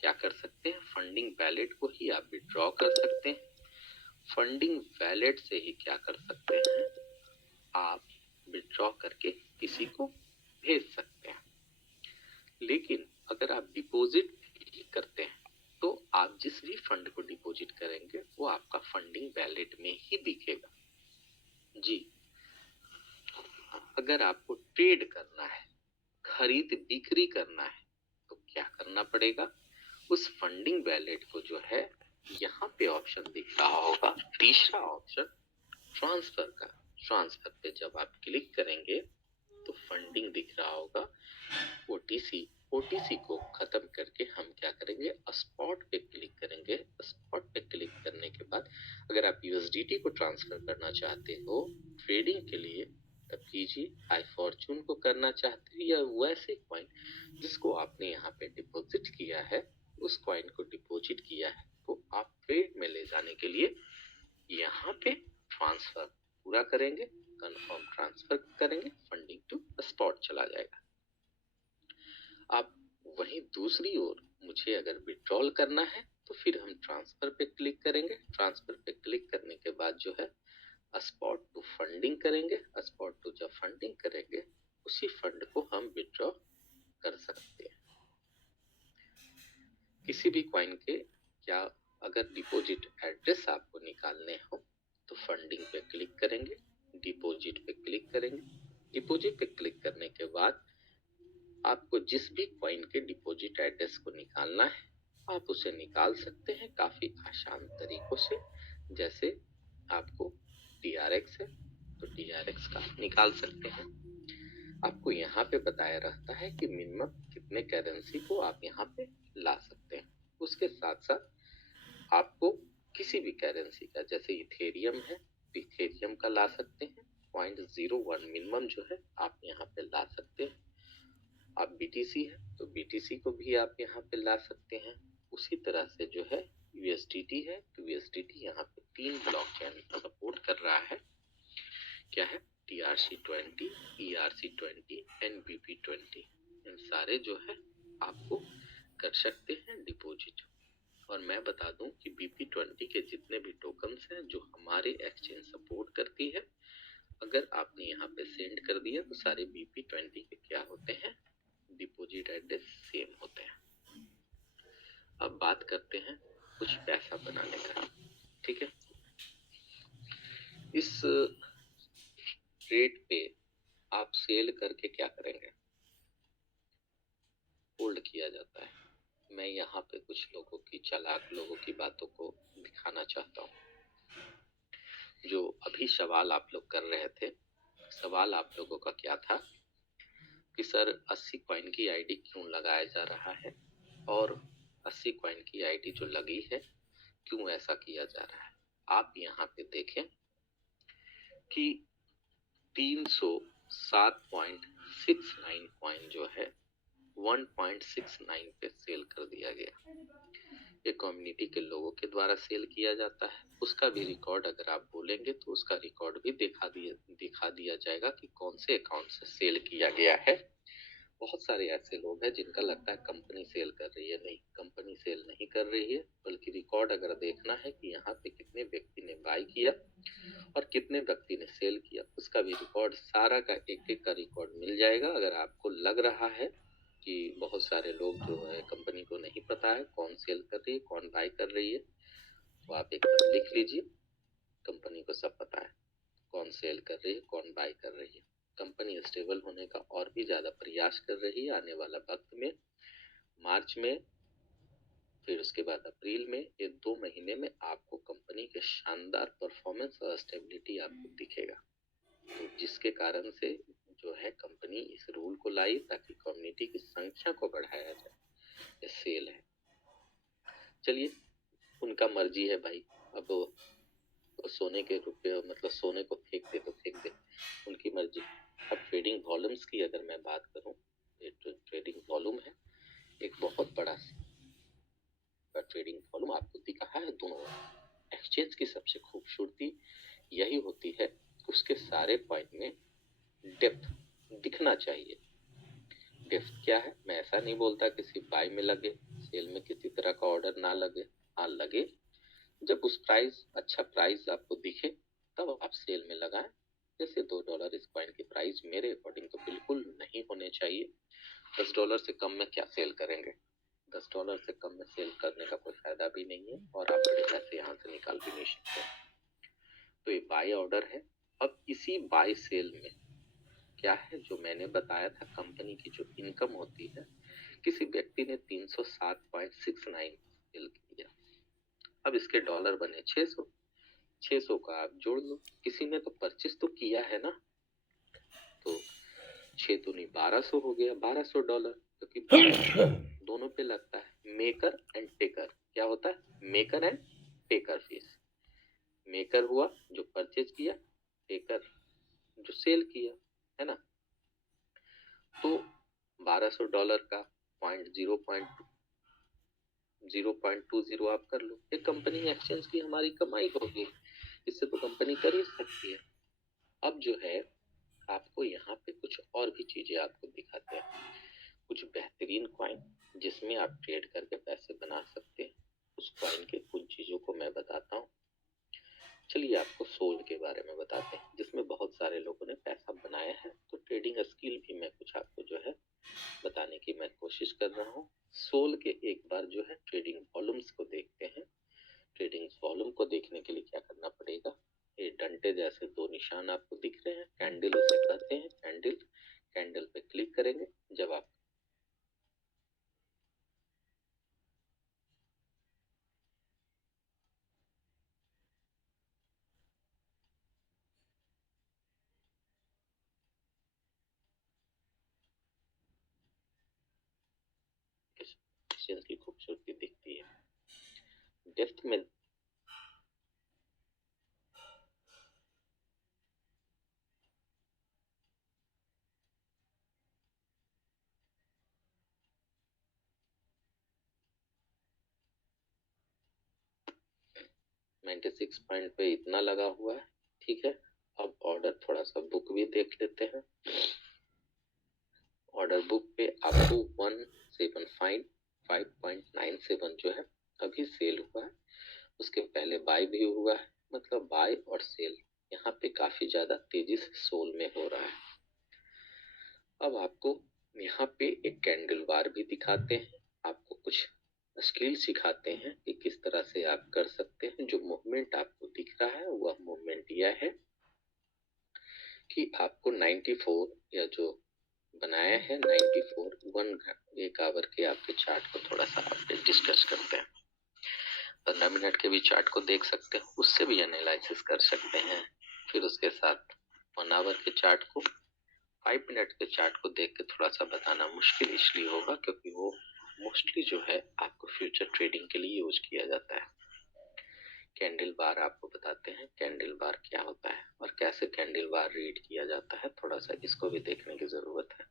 क्या कर सकते हैं? फंडिंग वैलेट को ही आप विड्रॉ कर सकते हैं। फंडिंग वैलेट से ही क्या कर सकते हैं, आप विड्रॉ करके किसी को भेज सकते हैं। लेकिन अगर आप डिपॉजिट करते हैं तो आप जिस भी फंड को डिपॉजिट करेंगे वो आपका फंडिंग वैलेट में ही दिखेगा। जी, अगर आपको ट्रेड करना है, खरीद बिक्री करना है, तो क्या करना पड़ेगा, उस फंडिंग वैलेट को जो है यहाँ पे ऑप्शन दिख रहा होगा, तीसरा ऑप्शन ट्रांसफर का, ट्रांसफर पे जब आप क्लिक करेंगे तो फंडिंग दिख रहा होगा, ओटीसी, ओटीसी को खत्म करके हम क्या करेंगे, स्पॉट पे क्लिक करेंगे। स्पॉट पे क्लिक करने के बाद अगर आप यूएसडीटी को ट्रांसफर करना चाहते हो ट्रेडिंग के लिए तब कीजिए, आई फॉर्चून को करना चाहते हैं या वैसे कॉइन जिसको आपने यहाँ पे डिपॉजिट किया है, उस कॉइन को डिपॉजिट किया है, तो आप ट्रेड में ले जाने के लिए यहाँ पे ट्रांसफर पूरा करेंगे, कंफर्म ट्रांसफर करेंगे, फंडिंग टू स्पॉट चला जाएगा। आप वहीं दूसरी ओर मुझे अगर विड्रॉल करना है तो फिर हम ट्रांसफर पे क्लिक करेंगे। ट्रांसफर पे क्लिक करने के बाद जो है स्पॉट टू फंडिंग करेंगे। स्पॉट टू जब फंडिंग करेंगे उसी फंड को हम विड्रॉ कर सकते हैं। किसी भी कॉइन के क्या अगर डिपॉजिट एड्रेस आपको निकालने हो तो फंडिंग पे क्लिक करेंगे, डिपॉजिट पे क्लिक करेंगे। डिपॉजिट पे क्लिक करने के बाद आपको जिस भी कॉइन के डिपॉजिट एड्रेस को निकालना है आप उसे निकाल सकते हैं काफी आसान तरीकों से। जैसे आपको TRX है तो TRX का निकाल सकते हैं। आपको यहाँ पे बताया रहता है कि मिनिमम कितने करेंसी को आप यहाँ पे ला सकते हैं। उसके साथ साथ आपको किसी भी करेंसी का, जैसे इथेरियम है तो इथेरियम का ला सकते हैं, 0.01 मिनिमम जो है आप यहाँ पे ला सकते हैं। आप BTC है तो BTC को भी आप यहाँ पे ला सकते हैं। उसी तरह से जो है USDT है तो USDT यहाँ पे 3 ब्लॉकचेन सपोर्ट कर रहा है। क्या है? TRC20, ERC20 and BP20। इन सारे जो है आपको कर सकते हैं डिपॉजिट। और मैं बता दूं कि BP20 के जितने भी टोकन्स हैं जो हमारे एक्सचेंज सपोर्ट करती है, अगर आपने यहाँ पे सेंड कर दिया तो सारे BP20 के क्या होते हैं, डिपॉजिट एड्रेस सेम होते हैं। अब बात करते हैं कुछ पैसा बनाने का। ठीक है, इस रेट पे आप सेल करके क्या करेंगे? होल्ड किया जाता है। मैं यहाँ पे कुछ लोगों की, चालाक लोगों की बातों को दिखाना चाहता हूँ। जो अभी सवाल आप लोग कर रहे थे, सवाल आप लोगों का क्या था कि सर 80 कॉइन की आईडी क्यों लगाया जा रहा है, और 80 कॉइन की आईडी जो लगी है क्यों ऐसा किया जा रहा है। आप यहाँ पे देखें कि 307.69 कॉइन जो है 1.69 पे सेल कर दिया गया। ये कम्युनिटी के लोगों के द्वारा सेल किया जाता है। उसका भी रिकॉर्ड अगर आप बोलेंगे तो उसका रिकॉर्ड भी दिखा दिया जाएगा कि कौन से अकाउंट से सेल किया गया है। बहुत सारे ऐसे लोग हैं जिनका लगता है कंपनी सेल कर रही है। नहीं, कंपनी सेल नहीं कर रही है, बल्कि रिकॉर्ड अगर देखना है कि यहाँ पे कितने व्यक्ति ने बाय किया और कितने व्यक्ति ने सेल किया, उसका भी रिकॉर्ड, सारा का एक एक का रिकॉर्ड मिल जाएगा। अगर आपको लग रहा है कि बहुत सारे लोग जो है कंपनी को नहीं पता है कौन सेल कर रही है कौन बाय कर रही है, तो आप एक लिख लीजिए, कंपनी को सब पता है कौन सेल कर रही है कौन बाय कर रही है। कंपनी स्टेबल होने का और भी ज्यादा प्रयास कर रही है। आने वाला वक्त में, मार्च में, फिर उसके बाद अप्रैल में, ये 2 महीने में आपको कंपनी के शानदार परफॉर्मेंस और स्टेबिलिटी आपको दिखेगा। तो जिसके कारण से जो है कंपनी इस रूल को लाई ताकि कम्युनिटी की संख्या को बढ़ाया जाए। ये सेल है। चलिए, उनका मर्जी है भाई। अब वो सोने के रुपये, मतलब सोने को फेंक दे तो फेंक दे, उनकी मर्जी। अब ट्रेडिंग वॉल्यूम्स की अगर मैं बात करूं, ये ट्रेडिंग वॉल्यूम है एक बहुत बड़ा ट्रेडिंग वॉल्यूम आपको दिखा है दोनों। एक्सचेंज की सबसे खूबसूरती यही होती है, उसके सारे पॉइंट में डेप्थ दिखना चाहिए। डेप्थ क्या है? मैं ऐसा नहीं बोलता कि सिर्फ बाय में लगे, सेल में किसी तरह का ऑर्डर ना लगे। हाँ लगे, जब उस प्राइस, अच्छा प्राइस आपको दिखे तब आप सेल में लगाएं। जैसे $2 इस कॉइन की प्राइस मेरे अकॉर्डिंग तो बिल्कुल नहीं होने चाहिए। $10 से कम में क्या सेल करेंगे? $10 से कम में सेल करने का कोई फायदा भी नहीं है, और आप बड़े पैसे यहाँ से निकाल भी नहीं सकते। तो ये बाय ऑर्डर है। अब इसी बाय सेल में क्या है, जो मैंने बताया था, कंपनी की जो इनकम होती है, किसी व्यक्ति ने 307.69 सेल किया, अब इसके डॉलर बने 600। 600 का आप जोड़ लो, किसी ने तो परचेस तो किया है ना, तो 6 तो नहीं 1200 हो गया, $1200, क्योंकि दोनों पे लगता है मेकर एंड टेकर। क्या होता है? Maker and taker fees. Maker हुआ जो परचेज किया, टेकर जो सेल किया, है ना। तो $1200 का 0.20 आप कर लो, एक कंपनी एक्सचेंज की हमारी कमाई होगी। इससे तो कंपनी कर ही सकती है। अब जो है आपको यहाँ पे कुछ और भी चीजें आपको दिखाते हैं, कुछ बेहतरीन कॉइन जिसमें आप ट्रेड करके पैसे बना सकते हैं। उस कॉइन के कुछ चीजों को मैं बताता हूँ। चलिए आपको सोल के बारे में बताते हैं, जिसमें बहुत सारे लोगों ने पैसा बनाया है। तो ट्रेडिंग स्किल भी मैं कुछ आपको जो है बताने की मैं कोशिश कर रहा हूँ। सोल के एक बार जो है ट्रेडिंग वॉल्यूम्स को देखते हैं। ट्रेडिंग वॉल्यूम को देखने के लिए क्या करना पड़ेगा, ये डंडे जैसे 2 निशान आपको दिख रहे हैं, कैंडल उसे कहते हैं। कैंडल, कैंडल पे क्लिक करेंगे। जब आप एक्सचेंज की खूबसूरती दिखती है। डेप्थ में $96 पॉइंट पे इतना लगा हुआ है। ठीक है, अब ऑर्डर थोड़ा सा बुक भी देख लेते हैं। ऑर्डर बुक पे आपको 175.97 जो है अभी सेल हुआ है। उसके पहले बाय भी हुआ है, मतलब बाय और सेल यहाँ पे काफी ज्यादा तेजी से सोल में हो रहा है। अब आपको यहाँ पे एक कैंडल बार भी दिखाते हैं, आपको कुछ स्किल सिखाते हैं कि किस तरह से आप कर सकते हैं। जो मूवमेंट आपको दिख रहा है वह मूवमेंट यह है कि आपको 94 या जो बनाया है 94 एक आवर के आपके चार्ट को थोड़ा सा अपडेट डिस्कस करते हैं। 15 मिनट के भी चार्ट को देख सकते हैं, उससे भी एनालिसिस कर सकते हैं। फिर उसके साथ 1 आवर के चार्ट को, 5 मिनट के चार्ट को देख के थोड़ा सा बताना मुश्किल इसलिए होगा क्योंकि वो मोस्टली जो है आपको फ्यूचर ट्रेडिंग के लिए यूज किया जाता है। कैंडल बार आपको बताते हैं कैंडल बार क्या होता है और कैसे कैंडल बार रीड किया जाता है, थोड़ा सा इसको भी देखने की जरूरत है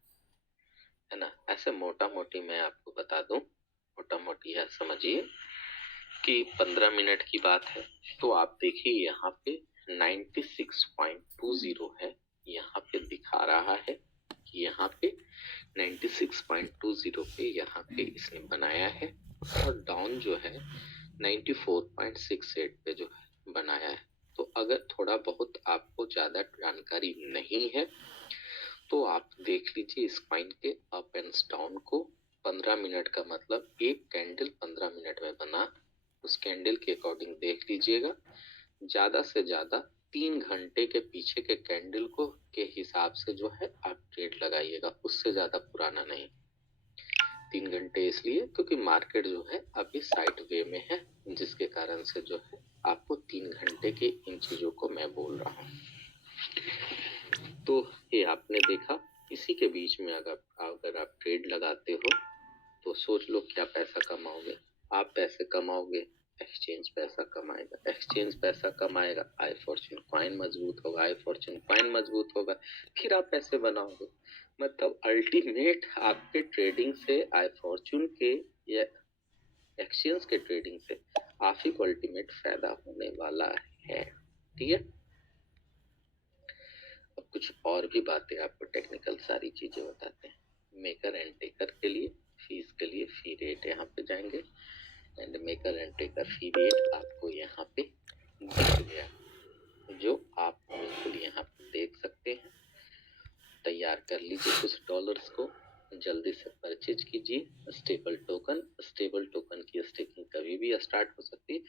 ना। ऐसे मोटा मोटी मैं आपको बता दूं, मोटा मोटी है समझिए कि 15 मिनट की बात है तो आप देखिए यहाँ पे 96.20 है, यहाँ पे दिखा रहा है कि यहाँ पे 96.20 पे यहाँ पे इसने बनाया है और डाउन जो है 94.68 पे जो है बनाया है। तो अगर थोड़ा बहुत आपको ज्यादा जानकारी नहीं है तो आप देख लीजिए स्पाइन के अप एंड डाउन को। 15 मिनट का मतलब एक कैंडल 15 मिनट में बना, उस कैंडल के अकॉर्डिंग देख लीजिएगा। ज्यादा से ज्यादा 3 घंटे के पीछे के कैंडल को के हिसाब से जो है आप ट्रेड लगाइएगा, उससे ज्यादा पुराना नहीं। 3 घंटे इसलिए क्योंकि मार्केट जो है अभी साइड वे में है, जिसके कारण से जो है आपको 3 घंटे के इन चीजों को मैं बोल रहा हूँ। तो ये आपने देखा, इसी के बीच में अगर आप ट्रेड लगाते हो तो सोच लो क्या पैसा कमाओगे। आप पैसे कमाओगे, एक्सचेंज पैसा कमाएगा, एक्सचेंज पैसा कमाएगा, आई फॉर्च्यून कॉइन मजबूत होगा, आई फॉर्च्यून कॉइन मजबूत होगा, फिर आप पैसे बनाओगे। मतलब अल्टीमेट आपके ट्रेडिंग से, आई फॉर्च्यून के या एक्सचेंज के ट्रेडिंग से आप ही को अल्टीमेट फायदा होने वाला है। ठीक है, अब कुछ और भी बातें आपको टेक्निकल सारी चीजें बताते हैं। मेकर एंड टेकर के लिए फीस के लिए फी रेट यहाँ पे जाएंगे and maker and taker fee rate आपको यहाँ पे दिख गया, जो आप बिल्कुल यहाँ पे देख सकते हैं। तैयार कर लीजिए कुछ डॉलर्स को, जल्दी से परचेज कीजिए। स्टेबल टोकन की स्टेकिंग कभी भी स्टार्ट हो सकती है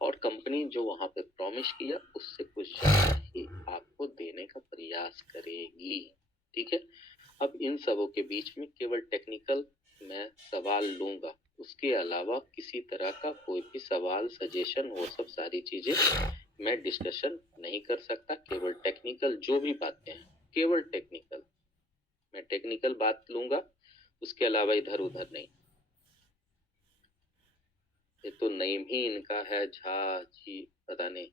और कंपनी जो वहां पे प्रॉमिस किया उससे कुछ ज्यादा ही आपको देने का प्रयास करेगी। ठीक है, अब इन सबों के बीच में केवल टेक्निकल मैं सवाल लूंगा, उसके अलावा किसी तरह का कोई भी सवाल सजेशन वो सब सारी चीजें मैं डिस्कशन नहीं कर सकता। केवल टेक्निकल जो भी बातें हैं केवल टेक्निकल, मैं टेक्निकल बात लूंगा, उसके अलावा इधर उधर नहीं। ये तो नेम ही इनका है झा जी, पता नहीं।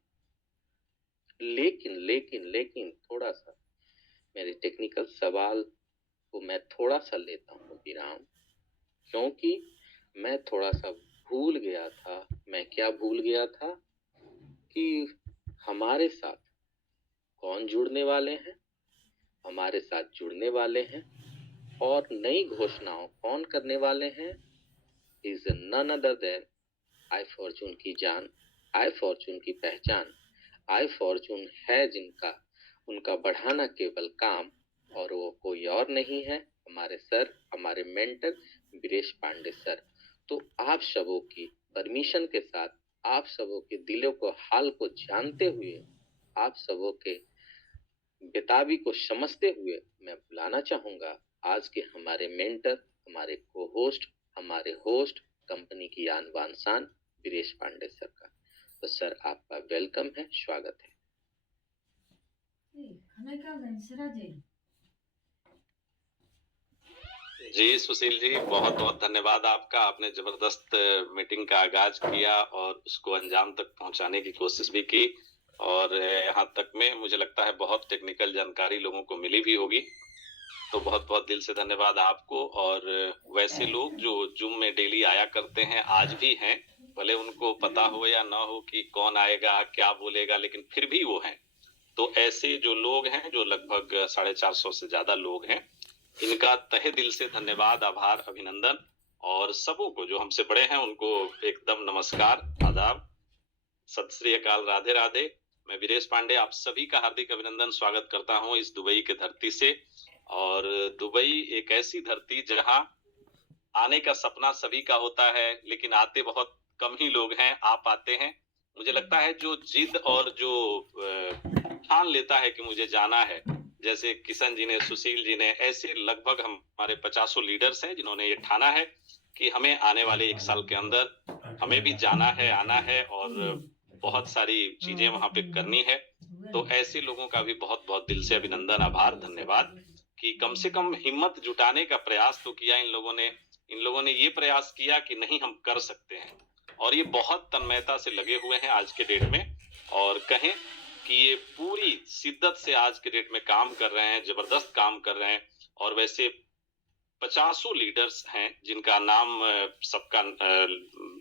लेकिन थोड़ा सा मेरे टेक्निकल सवाल को मैं थोड़ा सा लेता हूँ विराम, क्योंकि मैं थोड़ा सा भूल गया था। मैं क्या भूल गया था कि हमारे साथ कौन जुड़ने वाले हैं, हमारे साथ जुड़ने वाले हैं और नई घोषणाओं कौन करने वाले हैं। Is none other than I Fortune की जान, आई फॉर्चून की पहचान, आई फॉर्चून है जिनका, उनका बढ़ाना केवल काम, और वो कोई और नहीं है हमारे सर, हमारे मेंटर वीरेश पांडे सर। तो आप सबों की परमिशन के साथ, आप सबों के दिलों को हाल को जानते हुए, आप सबों के बेताबी को समझते हुए मैं बुलाना चाहूंगा आज के हमारे मेंटर, हमारे को होस्ट, हमारे होस्ट, कंपनी की आन बान शान वीरेश पांडे सर का। तो सर आपका वेलकम है, स्वागत है। जी सुशील जी, बहुत बहुत धन्यवाद आपका। आपने जबरदस्त मीटिंग का आगाज किया और उसको अंजाम तक पहुंचाने की कोशिश भी की, और यहाँ तक में मुझे लगता है बहुत टेक्निकल जानकारी लोगों को मिली भी होगी। तो बहुत बहुत दिल से धन्यवाद आपको। और वैसे लोग जो जूम में डेली आया करते हैं, आज भी हैं, भले उनको पता हो या ना हो कि कौन आएगा क्या बोलेगा, लेकिन फिर भी वो हैं। तो ऐसे जो लोग हैं, जो लगभग 450 से ज्यादा लोग हैं, इनका तहे दिल से धन्यवाद, आभार, अभिनंदन। और सबों को जो हमसे बड़े हैं उनको एकदम नमस्कार, आदाब, सत श्री अकाल, राधे राधे। मैं वीरेश पांडे आप सभी का हार्दिक अभिनंदन स्वागत करता हूं इस दुबई के धरती से। और दुबई एक ऐसी धरती जहां आने का सपना सभी का होता है, लेकिन आते बहुत कम ही लोग हैं, आ पाते हैं। मुझे लगता है जो जिद और जो ठान लेता है कि मुझे जाना है, जैसे किशन जी ने, सुशील जी ने, ऐसे लगभग हमारे 50 लीडर्स हैं जिन्होंने ये ठाना है कि हमें आने वाले 1 साल के अंदर हमें भी जाना है, आना है, और बहुत सारी चीजें वहां पे करनी है। तो ऐसे लोगों का भी बहुत बहुत दिल से अभिनंदन, आभार, धन्यवाद कि कम से कम हिम्मत जुटाने का प्रयास तो किया इन लोगों ने। इन लोगों ने ये प्रयास किया कि नहीं, हम कर सकते हैं, और ये बहुत तन्मयता से लगे हुए हैं आज के डेट में। और कहें कि ये पूरी शिद्दत से आज के डेट में काम कर रहे हैं, जबरदस्त काम कर रहे हैं। और वैसे 50 लीडर्स हैं जिनका नाम सबका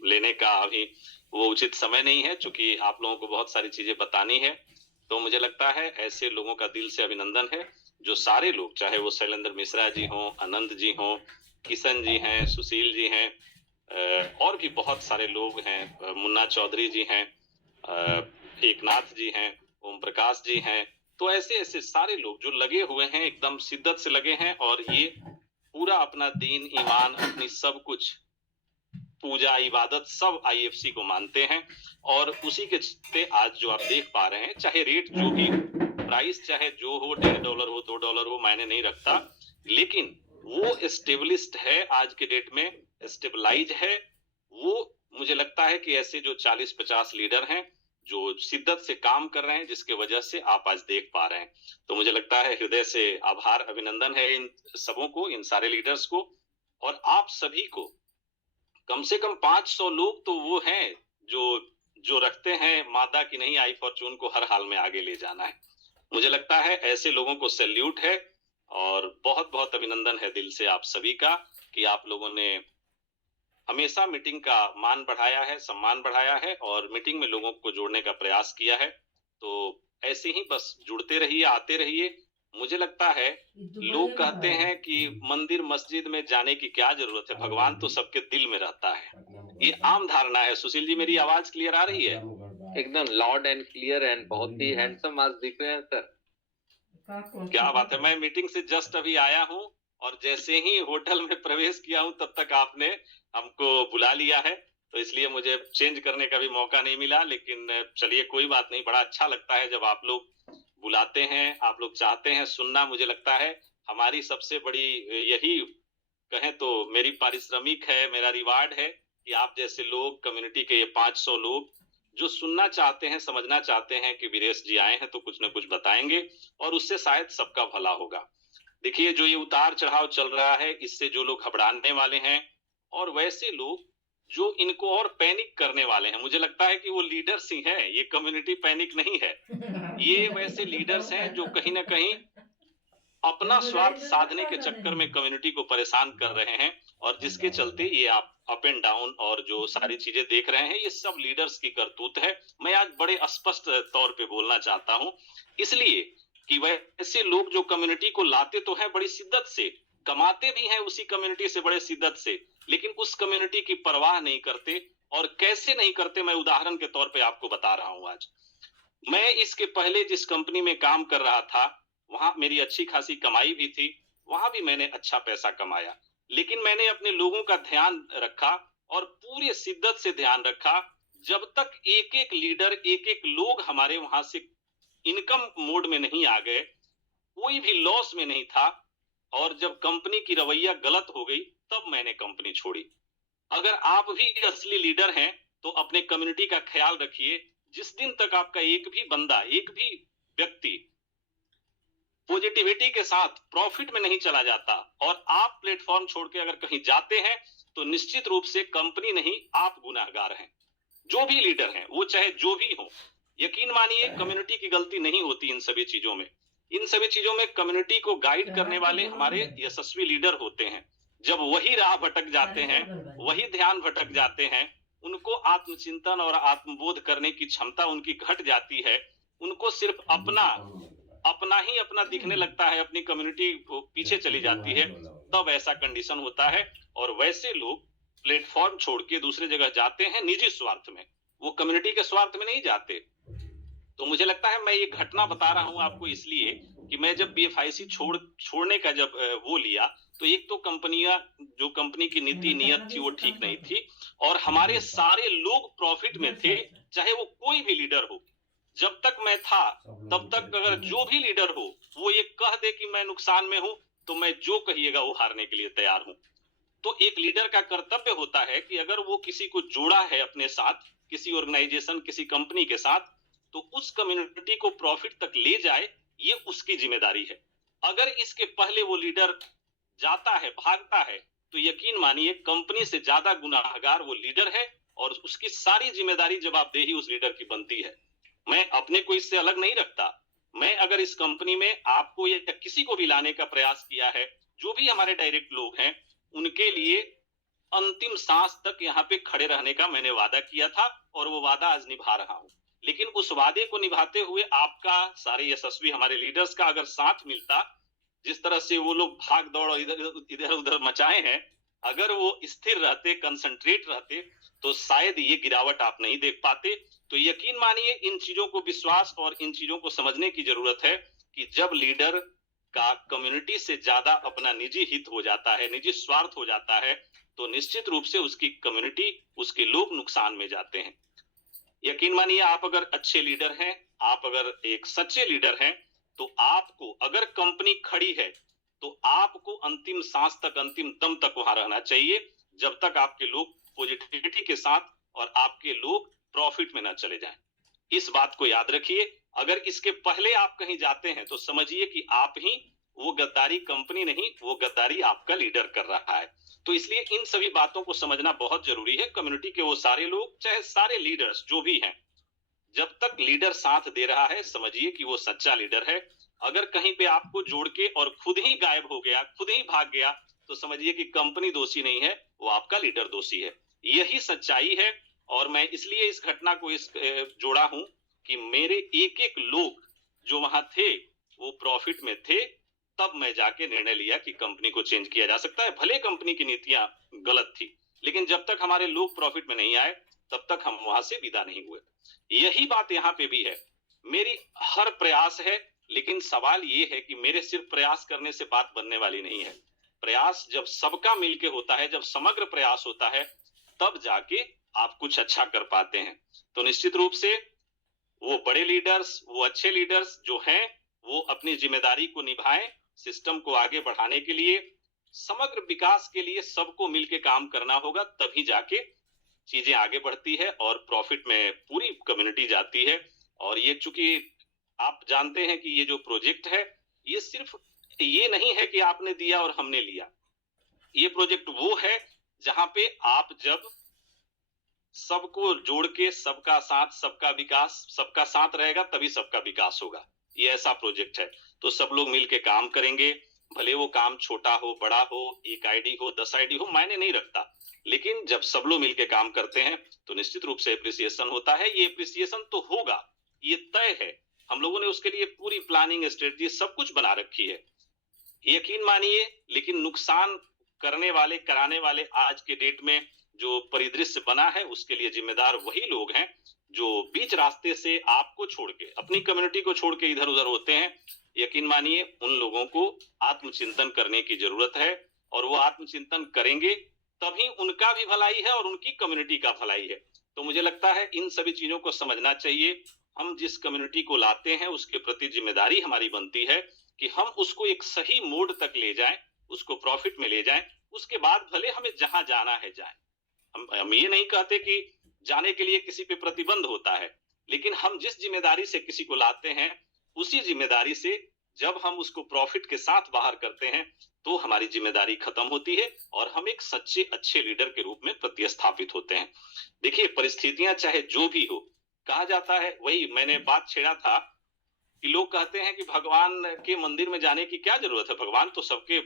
लेने का अभी वो उचित समय नहीं है, क्योंकि आप लोगों को बहुत सारी चीजें बतानी है। तो मुझे लगता है ऐसे लोगों का दिल से अभिनंदन है, जो सारे लोग, चाहे वो शैलेंद्र मिश्रा जी हों, अनंत जी हों, किशन जी हैं, सुशील जी हैं, और भी बहुत सारे लोग हैं, मुन्ना चौधरी जी हैं, एकनाथ जी हैं, ओम प्रकाश जी हैं। तो ऐसे ऐसे सारे लोग जो लगे हुए हैं, एकदम शिद्दत से लगे हैं, और ये पूरा अपना दीन ईमान, अपनी सब कुछ, पूजा इबादत सब आईएफसी को मानते हैं। और उसी के चलते आज जो आप देख पा रहे हैं, चाहे रेट जो भी, प्राइस चाहे जो हो, $1.5 हो, $2 हो, मायने नहीं रखता, लेकिन वो एस्टेब्लिश्ड है आज के डेट में, स्टेबलाइज है वो। मुझे लगता है कि ऐसे जो 40-50 लीडर हैं जो शिद्दत से काम कर रहे हैं, जिसके वजह से आप आज देख पा रहे हैं। तो मुझे लगता है हृदय से आभार, अभिनंदन है इन सबों को, इन सारे लीडर्स को। और आप सभी को कम से कम 500 लोग तो वो हैं जो जो रखते हैं मादा की नहीं, आई फॉर्चून को हर हाल में आगे ले जाना है। मुझे लगता है ऐसे लोगों को सैल्यूट है, और बहुत बहुत अभिनंदन है दिल से आप सभी का कि आप लोगों ने हमेशा मीटिंग का मान बढ़ाया है, सम्मान बढ़ाया है, और मीटिंग में लोगों को जोड़ने का प्रयास किया है। तो ऐसे ही बस जुड़ते रहिए, आते रहिए। मुझे लगता है लोग कहते हैं कि मंदिर मस्जिद में जाने की क्या जरूरत है, भगवान तो सबके दिल में रहता है। ये आम धारणा है। सुशील जी, मेरी आवाज क्लियर आ रही है? एकदम लाउड एंड क्लियर, एंड बहुत ही हैंडसम आज दिख रहे हैं सर। क्या बात है। मैं मीटिंग से जस्ट अभी आया हूँ, और जैसे ही होटल में प्रवेश किया हूँ तब तक आपने हमको बुला लिया है, तो इसलिए मुझे चेंज करने का भी मौका नहीं मिला। लेकिन चलिए, कोई बात नहीं, बड़ा अच्छा लगता है जब आप लोग बुलाते हैं, आप लोग चाहते हैं सुनना। मुझे लगता है हमारी सबसे बड़ी यही कहें तो मेरी पारिश्रमिक है, मेरा रिवार्ड है कि आप जैसे लोग, कम्युनिटी के ये 500 लोग जो सुनना चाहते हैं, समझना चाहते हैं कि वीरेश जी आए हैं तो कुछ न कुछ बताएंगे, और उससे शायद सबका भला होगा। देखिए, जो ये उतार चढ़ाव चल रहा है, इससे जो लोग घबराने वाले हैं, और वैसे लोग जो इनको और पैनिक करने वाले हैं, मुझे लगता है कि वो लीडर्स ही हैं, ये कम्युनिटी पैनिक नहीं है। ये वैसे लीडर्स हैं जो कहीं ना कहीं अपना स्वार्थ साधने के चक्कर में कम्युनिटी को परेशान कर रहे हैं, और जिसके चलते ये आप अप एंड डाउन और जो सारी चीजें देख रहे हैं, ये सब लीडर्स की करतूत है। मैं आज बड़े स्पष्ट तौर पे बोलना चाहता हूं, इसलिए कि वैसे लोग जो कम्युनिटी को लाते तो हैं बड़ी शिद्दत से, कमाते भी हैं उसी कम्युनिटी से बड़े शिद्दत से, लेकिन उस कम्युनिटी की परवाह नहीं करते। और कैसे नहीं करते, मैं उदाहरण के तौर पे आपको बता रहा हूं। आज मैं इसके पहले जिस कंपनी में काम कर रहा था, वहां मेरी अच्छी खासी कमाई भी थी, वहां भी मैंने अच्छा पैसा कमाया, लेकिन मैंने अपने लोगों का ध्यान रखा, और पूरे शिद्दत से ध्यान रखा, जब तक एक एक लीडर, एक एक लोग हमारे वहां से इनकम मोड में नहीं आ गए, कोई भी लॉस में नहीं था। और जब कंपनी की रवैया गलत हो गई, तब मैंने कंपनी छोड़ी। अगर आप भी असली लीडर हैं तो अपने कम्युनिटी का ख्याल रखिए। जिस दिन तक आपका एक भी बंदा, एक भी व्यक्ति पॉजिटिविटी के साथ प्रॉफिट में नहीं चला जाता और आप प्लेटफॉर्म छोड़ के अगर कहीं जाते हैं तो निश्चित रूप से कंपनी नहीं, आप गुनाहगार हैं। जो भी लीडर हैं, वो चाहे जो भी हो, यकीन मानिए कम्युनिटी की गलती नहीं होती इन सभी चीजों में। इन सभी चीजों में कम्युनिटी को गाइड करने वाले हमारे यशस्वी लीडर होते हैं। जब वही राह भटक जाते हैं, वही ध्यान भटक जाते हैं, उनको आत्मचिंतन और आत्मबोध करने की क्षमता उनकी घट जाती है, उनको सिर्फ अपना दिखने लगता है, अपनी कम्युनिटी पीछे चली जाती है, तब ऐसा कंडीशन होता है। और वैसे लोग प्लेटफॉर्म छोड़ के दूसरी जगह जाते हैं निजी स्वार्थ में, वो कम्युनिटी के स्वार्थ में नहीं जाते। तो मुझे लगता है मैं ये घटना बता रहा हूं आपको इसलिए कि मैं जब BFIC छोड़ने का जब वो लिया, तो एक तो जो कंपनी की नीति नियत थी वो ठीक नहीं थी और हमारे सारे लोग प्रॉफिट में थे, चाहे वो कोई भी लीडर हो। जब तक मैं था तब तक अगर जो भी लीडर हो वो ये कह दे कि मैं नुकसान में हूं, तो मैं जो कहिएगा वो हारने के लिए तैयार हूं। तो एक लीडर का कर्तव्य होता है कि अगर वो किसी को जोड़ा है अपने साथ, किसी ऑर्गेनाइजेशन, किसी कंपनी के साथ, तो उस कम्युनिटी को प्रॉफिट तक ले जाए, ये उसकी जिम्मेदारी है। अगर इसके पहले वो लीडर जाता है, भागता है, तो यकीन मानिए कंपनी से ज्यादा गुनाहगार वो लीडर है और उसकी सारी जिम्मेदारी जवाबदेही उस लीडर की बनती है। मैं अपने को इससे अलग नहीं रखता। मैं अगर इस कंपनी में आपको या किसी को भी लाने का प्रयास किया है, जो भी हमारे डायरेक्ट लोग हैं, उनके लिए अंतिम सांस तक यहाँ पे खड़े रहने का मैंने वादा किया था और वो वादा आज निभा रहा हूं। लेकिन उस वादे को निभाते हुए आपका, सारे यशस्वी हमारे लीडर्स का अगर साथ मिलता, जिस तरह से वो लोग भाग दौड़ इधर उधर मचाए हैं, अगर वो स्थिर रहते, कंसंट्रेट रहते, तो शायद ये गिरावट आप नहीं देख पाते। तो यकीन मानिए इन चीजों को विश्वास और इन चीजों को समझने की जरूरत है कि जब लीडर का कम्युनिटी से ज्यादा अपना निजी हित हो जाता है, निजी स्वार्थ हो जाता है, तो निश्चित रूप से उसकी कम्युनिटी, उसके लोग नुकसान में जाते हैं। यकीन मानिए आप अगर अच्छे लीडर हैं, आप अगर एक सच्चे लीडर हैं, तो आपको, अगर कंपनी खड़ी है, तो आपको अंतिम सांस तक, अंतिम दम तक वहां रहना चाहिए, जब तक आपके लोग पॉजिटिविटी के साथ और आपके लोग प्रॉफिट में ना चले जाएं। इस बात को याद रखिए। अगर इसके पहले आप कहीं जाते हैं तो समझिए कि आप ही वो गद्दारी, कंपनी नहीं, वो गद्दारी आपका लीडर कर रहा है। तो इसलिए इन सभी बातों को समझना बहुत जरूरी है। कम्युनिटी के वो सारे लोग, चाहे सारे लीडर्स जो भी हैं, जब तक लीडर साथ दे रहा है, समझिए कि वो सच्चा लीडर है। अगर कहीं पे आपको जोड़ के और खुद ही गायब हो गया, खुद ही भाग गया, तो समझिए कि कंपनी दोषी नहीं है, वो आपका लीडर दोषी है। यही सच्चाई है। और मैं इसलिए इस घटना को जोड़ा हूं कि मेरे एक एक लोग जो वहां थे वो प्रॉफिट में थे, तब मैं जाके निर्णय लिया कि कंपनी को चेंज किया जा सकता है। भले कंपनी की नीतियां गलत थी, लेकिन जब तक हमारे लोग प्रॉफिट में नहीं आए, तब तक हम वहां से विदा नहीं हुए। यही बात यहाँ पे भी है। मेरी हर प्रयास है, लेकिन सवाल ये है कि मेरे सिर्फ प्रयास करने से बात बनने वाली नहीं है। प्रयास जब सबका मिलके होता है, जब समग्र प्रयास होता है, तब जाके आप कुछ अच्छा कर पाते हैं। तो निश्चित रूप से वो बड़े लीडर्स, वो अच्छे लीडर्स जो हैं, वो अपनी जिम्मेदारी को निभाएं। सिस्टम को आगे बढ़ाने के लिए, समग्र विकास के लिए सबको मिलके काम करना होगा, तभी जाके चीजें आगे बढ़ती है और प्रॉफिट में पूरी कम्युनिटी जाती है। और ये, चूंकि आप जानते हैं कि ये जो प्रोजेक्ट है, ये सिर्फ ये नहीं है कि आपने दिया और हमने लिया। ये प्रोजेक्ट वो है जहां पे आप जब सबको जोड़ के, सबका साथ, सबका विकास, सबका साथ रहेगा, तभी सबका विकास होगा। ये ऐसा प्रोजेक्ट है। तो सब लोग मिलके काम करेंगे, भले वो काम छोटा हो, बड़ा हो, 1 आईडी हो, 10 आईडी हो, मायने नहीं रखता, लेकिन जब सब लोग मिलके काम करते हैं तो निश्चित रूप से एप्रिसिएशन होता है। ये एप्रिसिएशन तो होगा, ये तय है। हम लोगों ने उसके लिए पूरी प्लानिंग, स्ट्रेटजी सब कुछ बना रखी है, यकीन मानिए। लेकिन नुकसान करने वाले, कराने वाले आज के डेट में जो परिदृश्य बना है, उसके लिए जिम्मेदार वही लोग हैं जो बीच रास्ते से आपको छोड़ के, अपनी कम्युनिटी को छोड़ के इधर उधर होते हैं। यकीन मानिए उन लोगों को आत्मचिंतन करने की जरूरत है, और वो आत्मचिंतन करेंगे तभी उनका भी भलाई है और उनकी कम्युनिटी का भलाई है। तो मुझे लगता है इन सभी चीजों को समझना चाहिए। हम जिस कम्युनिटी को लाते हैं उसके प्रति जिम्मेदारी हमारी बनती है कि हम उसको एक सही मोड तक ले जाएं, उसको प्रॉफिट में ले जाएं। उसके बाद भले हमें जहां जाना है जाएं। हम ये नहीं कहते कि जाने के लिए किसी पे प्रतिबंध होता है, लेकिन हम जिस जिम्मेदारी से किसी को लाते हैं, उसी जिम्मेदारी से जब हम उसको प्रॉफिट के साथ बाहर करते हैं तो हमारी जिम्मेदारी खत्म होती है और हम एक सच्चे अच्छे लीडर के रूप में प्रतिस्थापित होते हैं। देखिए, परिस्थितियां चाहे जो भी हो, कहा जाता है, वही मैंने बात छेड़ा था कि लोग कहते हैं कि भगवान के मंदिर में जाने की क्या जरूरत है, भगवान तो सबके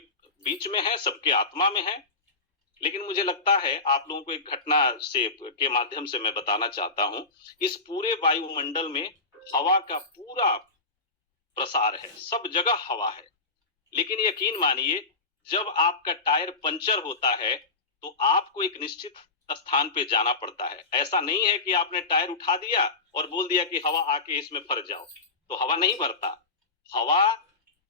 बीच में है, सबके आत्मा में है। लेकिन मुझे लगता है, आप लोगों को एक घटना से के माध्यम से मैं बताना चाहता हूं, इस पूरे वायुमंडल में हवा का पूरा प्रसार है, सब जगह हवा है। लेकिन यकीन मानिए, जब आपका टायर पंचर होता है तो आपको एक निश्चित स्थान पे जाना पड़ता है। ऐसा नहीं है कि आपने टायर उठा दिया और बोल दिया कि हवा आके इसमें भर जाओ, तो हवा नहीं भरता। हवा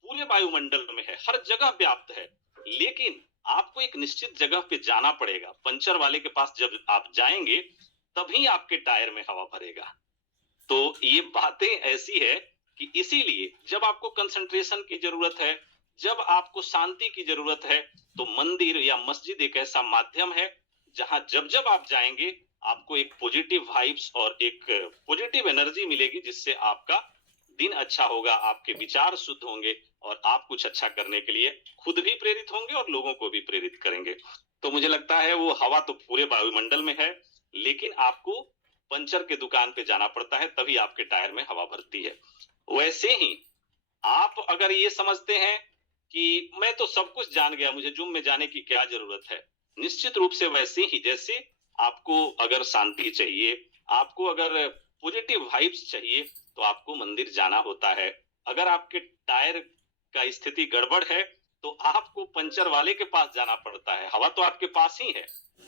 पूरे वायुमंडल में है, हर जगह व्याप्त है, लेकिन आपको एक निश्चित जगह पे जाना पड़ेगा। पंचर वाले के पास जब आप जाएंगे तभी आपके टायर में हवा भरेगा। तो ये बातें ऐसी है कि इसीलिए जब आपको कंसंट्रेशन की जरूरत है, जब आपको शांति की जरूरत है, तो मंदिर या मस्जिद एक ऐसा माध्यम है जहां जब जब आप जाएंगे आपको एक पॉजिटिव वाइब्स और एक पॉजिटिव एनर्जी मिलेगी, जिससे आपका दिन अच्छा होगा, आपके विचार शुद्ध होंगे और आप कुछ अच्छा करने के लिए खुद भी प्रेरित होंगे और लोगों को भी प्रेरित करेंगे। तो मुझे लगता है वो हवा तो पूरे वायुमंडल में है, लेकिन आपको पंचर के दुकान पे जाना पड़ता है, तभी आपके टायर में हवा भरती है। वैसे ही आप अगर ये समझते हैं कि मैं तो सब कुछ जान गया, मुझे जूम में जाने की क्या जरूरत है, निश्चित रूप से वैसे ही जैसे आपको अगर शांति चाहिए, आपको अगर पॉजिटिव वाइब्स चाहिए, तो आपको मंदिर जाना होता है। अगर आपके टायर का स्थिति गड़बड़ है तो आपको पंचर वाले के पास जाना पड़ता है। हवा तो आपके पास ही है,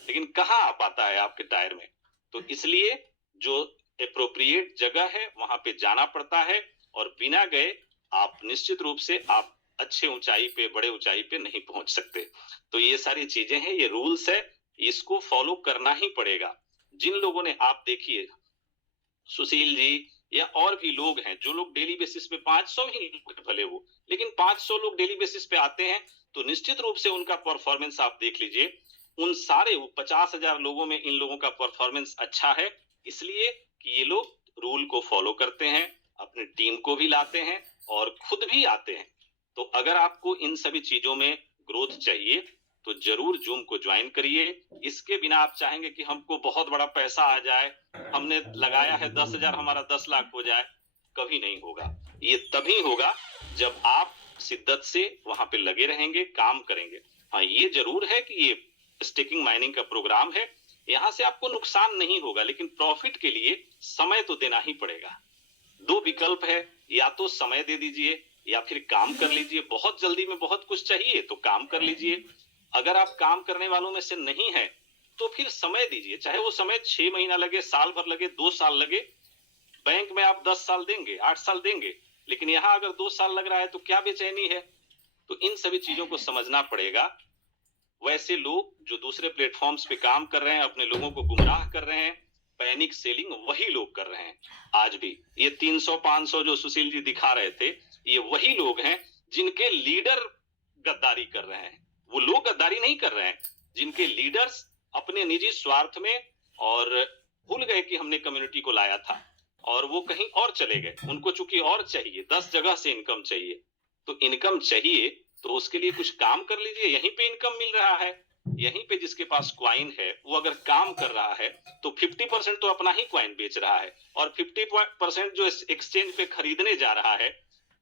लेकिन कहाँ आ पाता है आपके टायर में। तो इसलिए जो एप्रोप्रिएट जगह है वहां पे जाना पड़ता है, और बिना गए आप निश्चित रूप से आप अच्छे ऊंचाई पे, बड़े ऊंचाई पे नहीं पहुंच सकते। तो ये सारी चीजें हैं, ये रूल्स है, इसको फॉलो करना ही पड़ेगा। जिन लोगों ने, आप देखिए सुशील जी या और भी लोग हैं, जो लोग डेली बेसिस पे 500 ही लोग भले वो, लेकिन 500 लोग डेली बेसिस पे आते हैं, तो निश्चित रूप से उनका परफॉर्मेंस आप देख लीजिए, उन सारे 50,000 लोगों में इन लोगों का परफॉर्मेंस अच्छा है, इसलिए कि ये लोग रूल को फॉलो करते हैं, अपनी टीम को भी लाते हैं और खुद भी आते हैं। तो अगर आपको इन सभी चीजों में ग्रोथ चाहिए तो जरूर जूम को ज्वाइन करिए। इसके बिना आप चाहेंगे कि हमको बहुत बड़ा पैसा आ जाए, हमने लगाया है 10,000 हमारा 10 लाख हो जाए, कभी नहीं होगा। ये तभी होगा जब आप शिद्दत से वहां पे लगे रहेंगे, काम करेंगे। हाँ, ये जरूर है कि ये स्टेकिंग माइनिंग का प्रोग्राम है, यहाँ से आपको नुकसान नहीं होगा, लेकिन प्रॉफिट के लिए समय तो देना ही पड़ेगा। दो विकल्प है, या तो समय दे दीजिए या फिर काम कर लीजिए। बहुत जल्दी में बहुत कुछ चाहिए तो काम कर लीजिए। अगर आप काम करने वालों में से नहीं है तो फिर समय दीजिए, चाहे वो समय 6 महीना लगे, साल भर लगे, 2 साल लगे। बैंक में आप 10 साल देंगे, 8 साल देंगे, लेकिन यहाँ अगर 2 साल लग रहा है तो क्या बेचैनी है। तो इन सभी चीजों को समझना पड़ेगा। वैसे लोग जो दूसरे प्लेटफॉर्म्स पे काम कर रहे हैं, अपने लोगों को गुमराह कर रहे हैं, पैनिक सेलिंग वही लोग कर रहे हैं आज भी। ये 300-500 जो सुशील जी दिखा रहे थे, ये वही लोग हैं जिनके लीडर गद्दारी कर रहे हैं। वो लोग गद्दारी नहीं कर रहे हैं, जिनके लीडर्स अपने निजी स्वार्थ में और भूल गए कि हमने कम्युनिटी को लाया था, और वो कहीं और चले गए। उनको चूंकि और चाहिए, 10 जगह से इनकम चाहिए, तो इनकम चाहिए तो उसके लिए कुछ काम कर लीजिए। यहीं पे इनकम मिल रहा है, यहीं पे जिसके पास क्वाइन है वो अगर काम कर रहा है तो 50% तो अपना ही क्वाइन बेच रहा है, और 50% जो एक्सचेंज पे खरीदने जा रहा है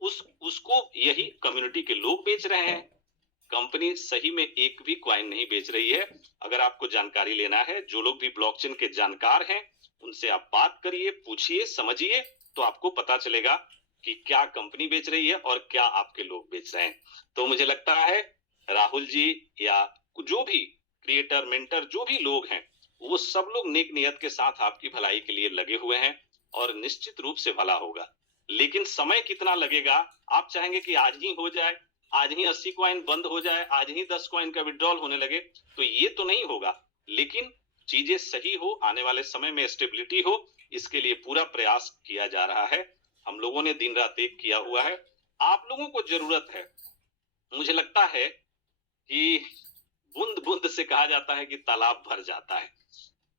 उसको यही कम्युनिटी के लोग बेच रहे हैं। कंपनी सही में एक भी क्वाइन नहीं बेच रही है। अगर आपको जानकारी लेना है, जो लोग भी ब्लॉकचेन के जानकार हैं उनसे आप बात करिए, पूछिए, समझिए, तो आपको पता चलेगा कि क्या कंपनी बेच रही है और क्या आपके लोग बेच रहे हैं। तो मुझे लगता है राहुल जी या जो भी क्रिएटर, मेंटर, जो भी लोग हैं, वो सब लोग नेक नियत के साथ आपकी भलाई के लिए लगे हुए हैं, और निश्चित रूप से भला होगा। लेकिन समय कितना लगेगा, आप चाहेंगे कि आज ही हो जाए, आज ही 80 कॉइन बंद हो जाए, आज ही 10 कॉइन का विड्रॉल होने लगे, तो ये तो नहीं होगा। लेकिन चीजें सही हो, आने वाले समय में स्टेबिलिटी हो, इसके लिए पूरा प्रयास किया जा रहा है। हम लोगों ने दिन रात एक किया हुआ है। आप लोगों को जरूरत है। मुझे लगता है कि बूंद बूंद से कहा जाता है कि तालाब भर जाता है।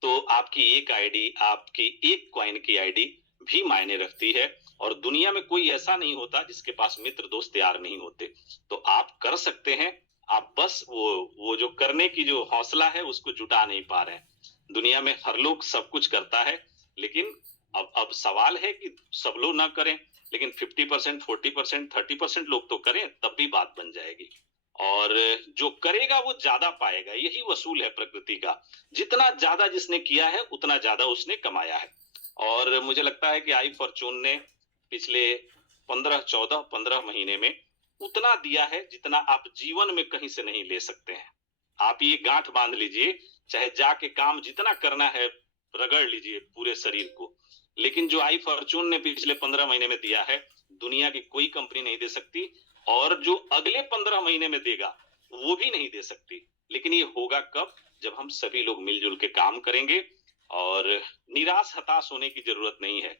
तो आपकी एक आईडी, आपकी एक कॉइन की आईडी भी मायने रखती है, और दुनिया में कोई ऐसा नहीं होता जिसके पास मित्र दोस्त यार नहीं होते। तो आप कर सकते हैं, आप बस वो जो करने की जो हौसला है उसको जुटा नहीं पा रहे हैं। दुनिया में हर लोग सब कुछ करता है, लेकिन अब सवाल है कि सब लोग ना करें, लेकिन 50%, 40%, 30% लोग तो करें, तब भी बात बन जाएगी। और जो करेगा वो ज्यादा पाएगा, यही वसूल है प्रकृति का। जितना ज्यादा जिसने किया है उतना ज्यादा उसने कमाया है। और मुझे लगता है कि आई फॉर्चून ने पिछले 15 महीने में उतना दिया है जितना आप जीवन में कहीं से नहीं ले सकते हैं। आप ये गांठ बांध लीजिए, चाहे जाके काम जितना करना है रगड़ लीजिए पूरे शरीर को, लेकिन जो आई फॉर्चून ने पिछले 15 महीने में दिया है दुनिया की कोई कंपनी नहीं दे सकती, और जो अगले 15 महीने में देगा वो भी नहीं दे सकती। लेकिन ये होगा कब? जब हम सभी लोग मिलजुल के काम करेंगे। और निराश हताश होने की जरूरत नहीं है।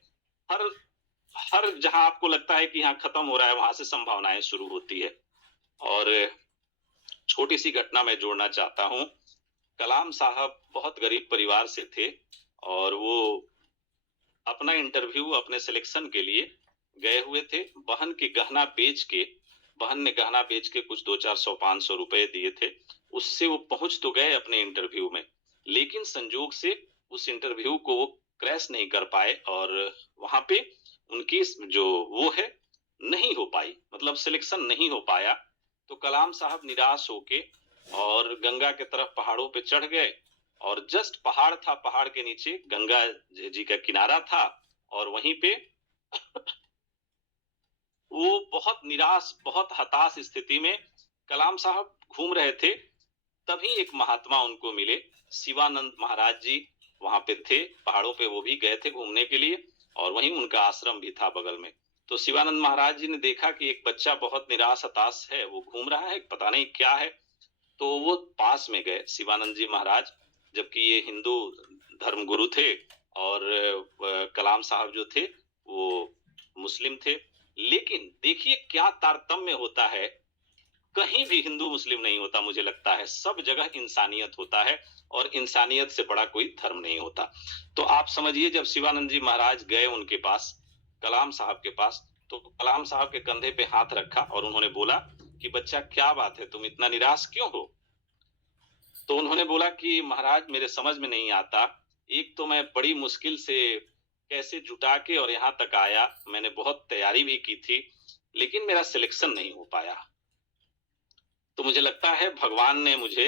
हर जहां आपको लगता है कि यहाँ खत्म हो रहा है, वहां से संभावनाएं शुरू होती है। और छोटी सी घटना मैं जोड़ना चाहता हूँ। कलाम साहब बहुत गरीब परिवार से थे, और वो अपना इंटरव्यू अपने सिलेक्शन के लिए गए हुए थे। बहन ने गहना बेच के कुछ 200-400-500 रुपए दिए थे, उससे वो पहुंच तो गए अपने इंटरव्यू में, लेकिन संजोग से उस इंटरव्यू को वो क्रैश नहीं कर पाए, और वहां पे उनकी जो वो है नहीं हो पाई, मतलब सिलेक्शन नहीं हो पाया। तो कलाम साहब निराश होके और गंगा के तरफ पहाड़ों पे चढ़ गए, और जस्ट पहाड़ था, पहाड़ के नीचे गंगा जी का किनारा था, और वहीं पे वो बहुत निराश, बहुत हताश स्थिति में कलाम साहब घूम रहे थे। तभी एक महात्मा उनको मिले, शिवानंद महाराज जी वहां पे थे पहाड़ों पे, वो भी गए थे घूमने के लिए, और वहीं उनका आश्रम भी था बगल में। तो शिवानंद महाराज जी ने देखा कि एक बच्चा बहुत निराश हताश है, वो घूम रहा है, पता नहीं क्या है। तो वो पास में गए शिवानंद जी महाराज, जबकि ये हिंदू धर्म गुरु थे, और कलाम साहब जो थे वो मुस्लिम थे। लेकिन देखिए क्या तारतम्य होता है, कहीं भी हिंदू मुस्लिम नहीं होता, मुझे लगता है सब जगह इंसानियत होता है, और इंसानियत से बड़ा कोई धर्म नहीं होता। तो आप समझिए, जब शिवानंद जी महाराज गए उनके पास, कलाम साहब के पास, तो कलाम साहब के कंधे पे हाथ रखा और उन्होंने बोला कि बच्चा क्या बात है, तुम इतना निराश क्यों हो? तो उन्होंने बोला कि महाराज मेरे समझ में नहीं आता, एक तो मैं बड़ी मुश्किल से कैसे जुटा के और यहाँ तक आया, मैंने बहुत तैयारी भी की थी, लेकिन मेरा सिलेक्शन नहीं हो पाया। तो मुझे लगता है भगवान ने मुझे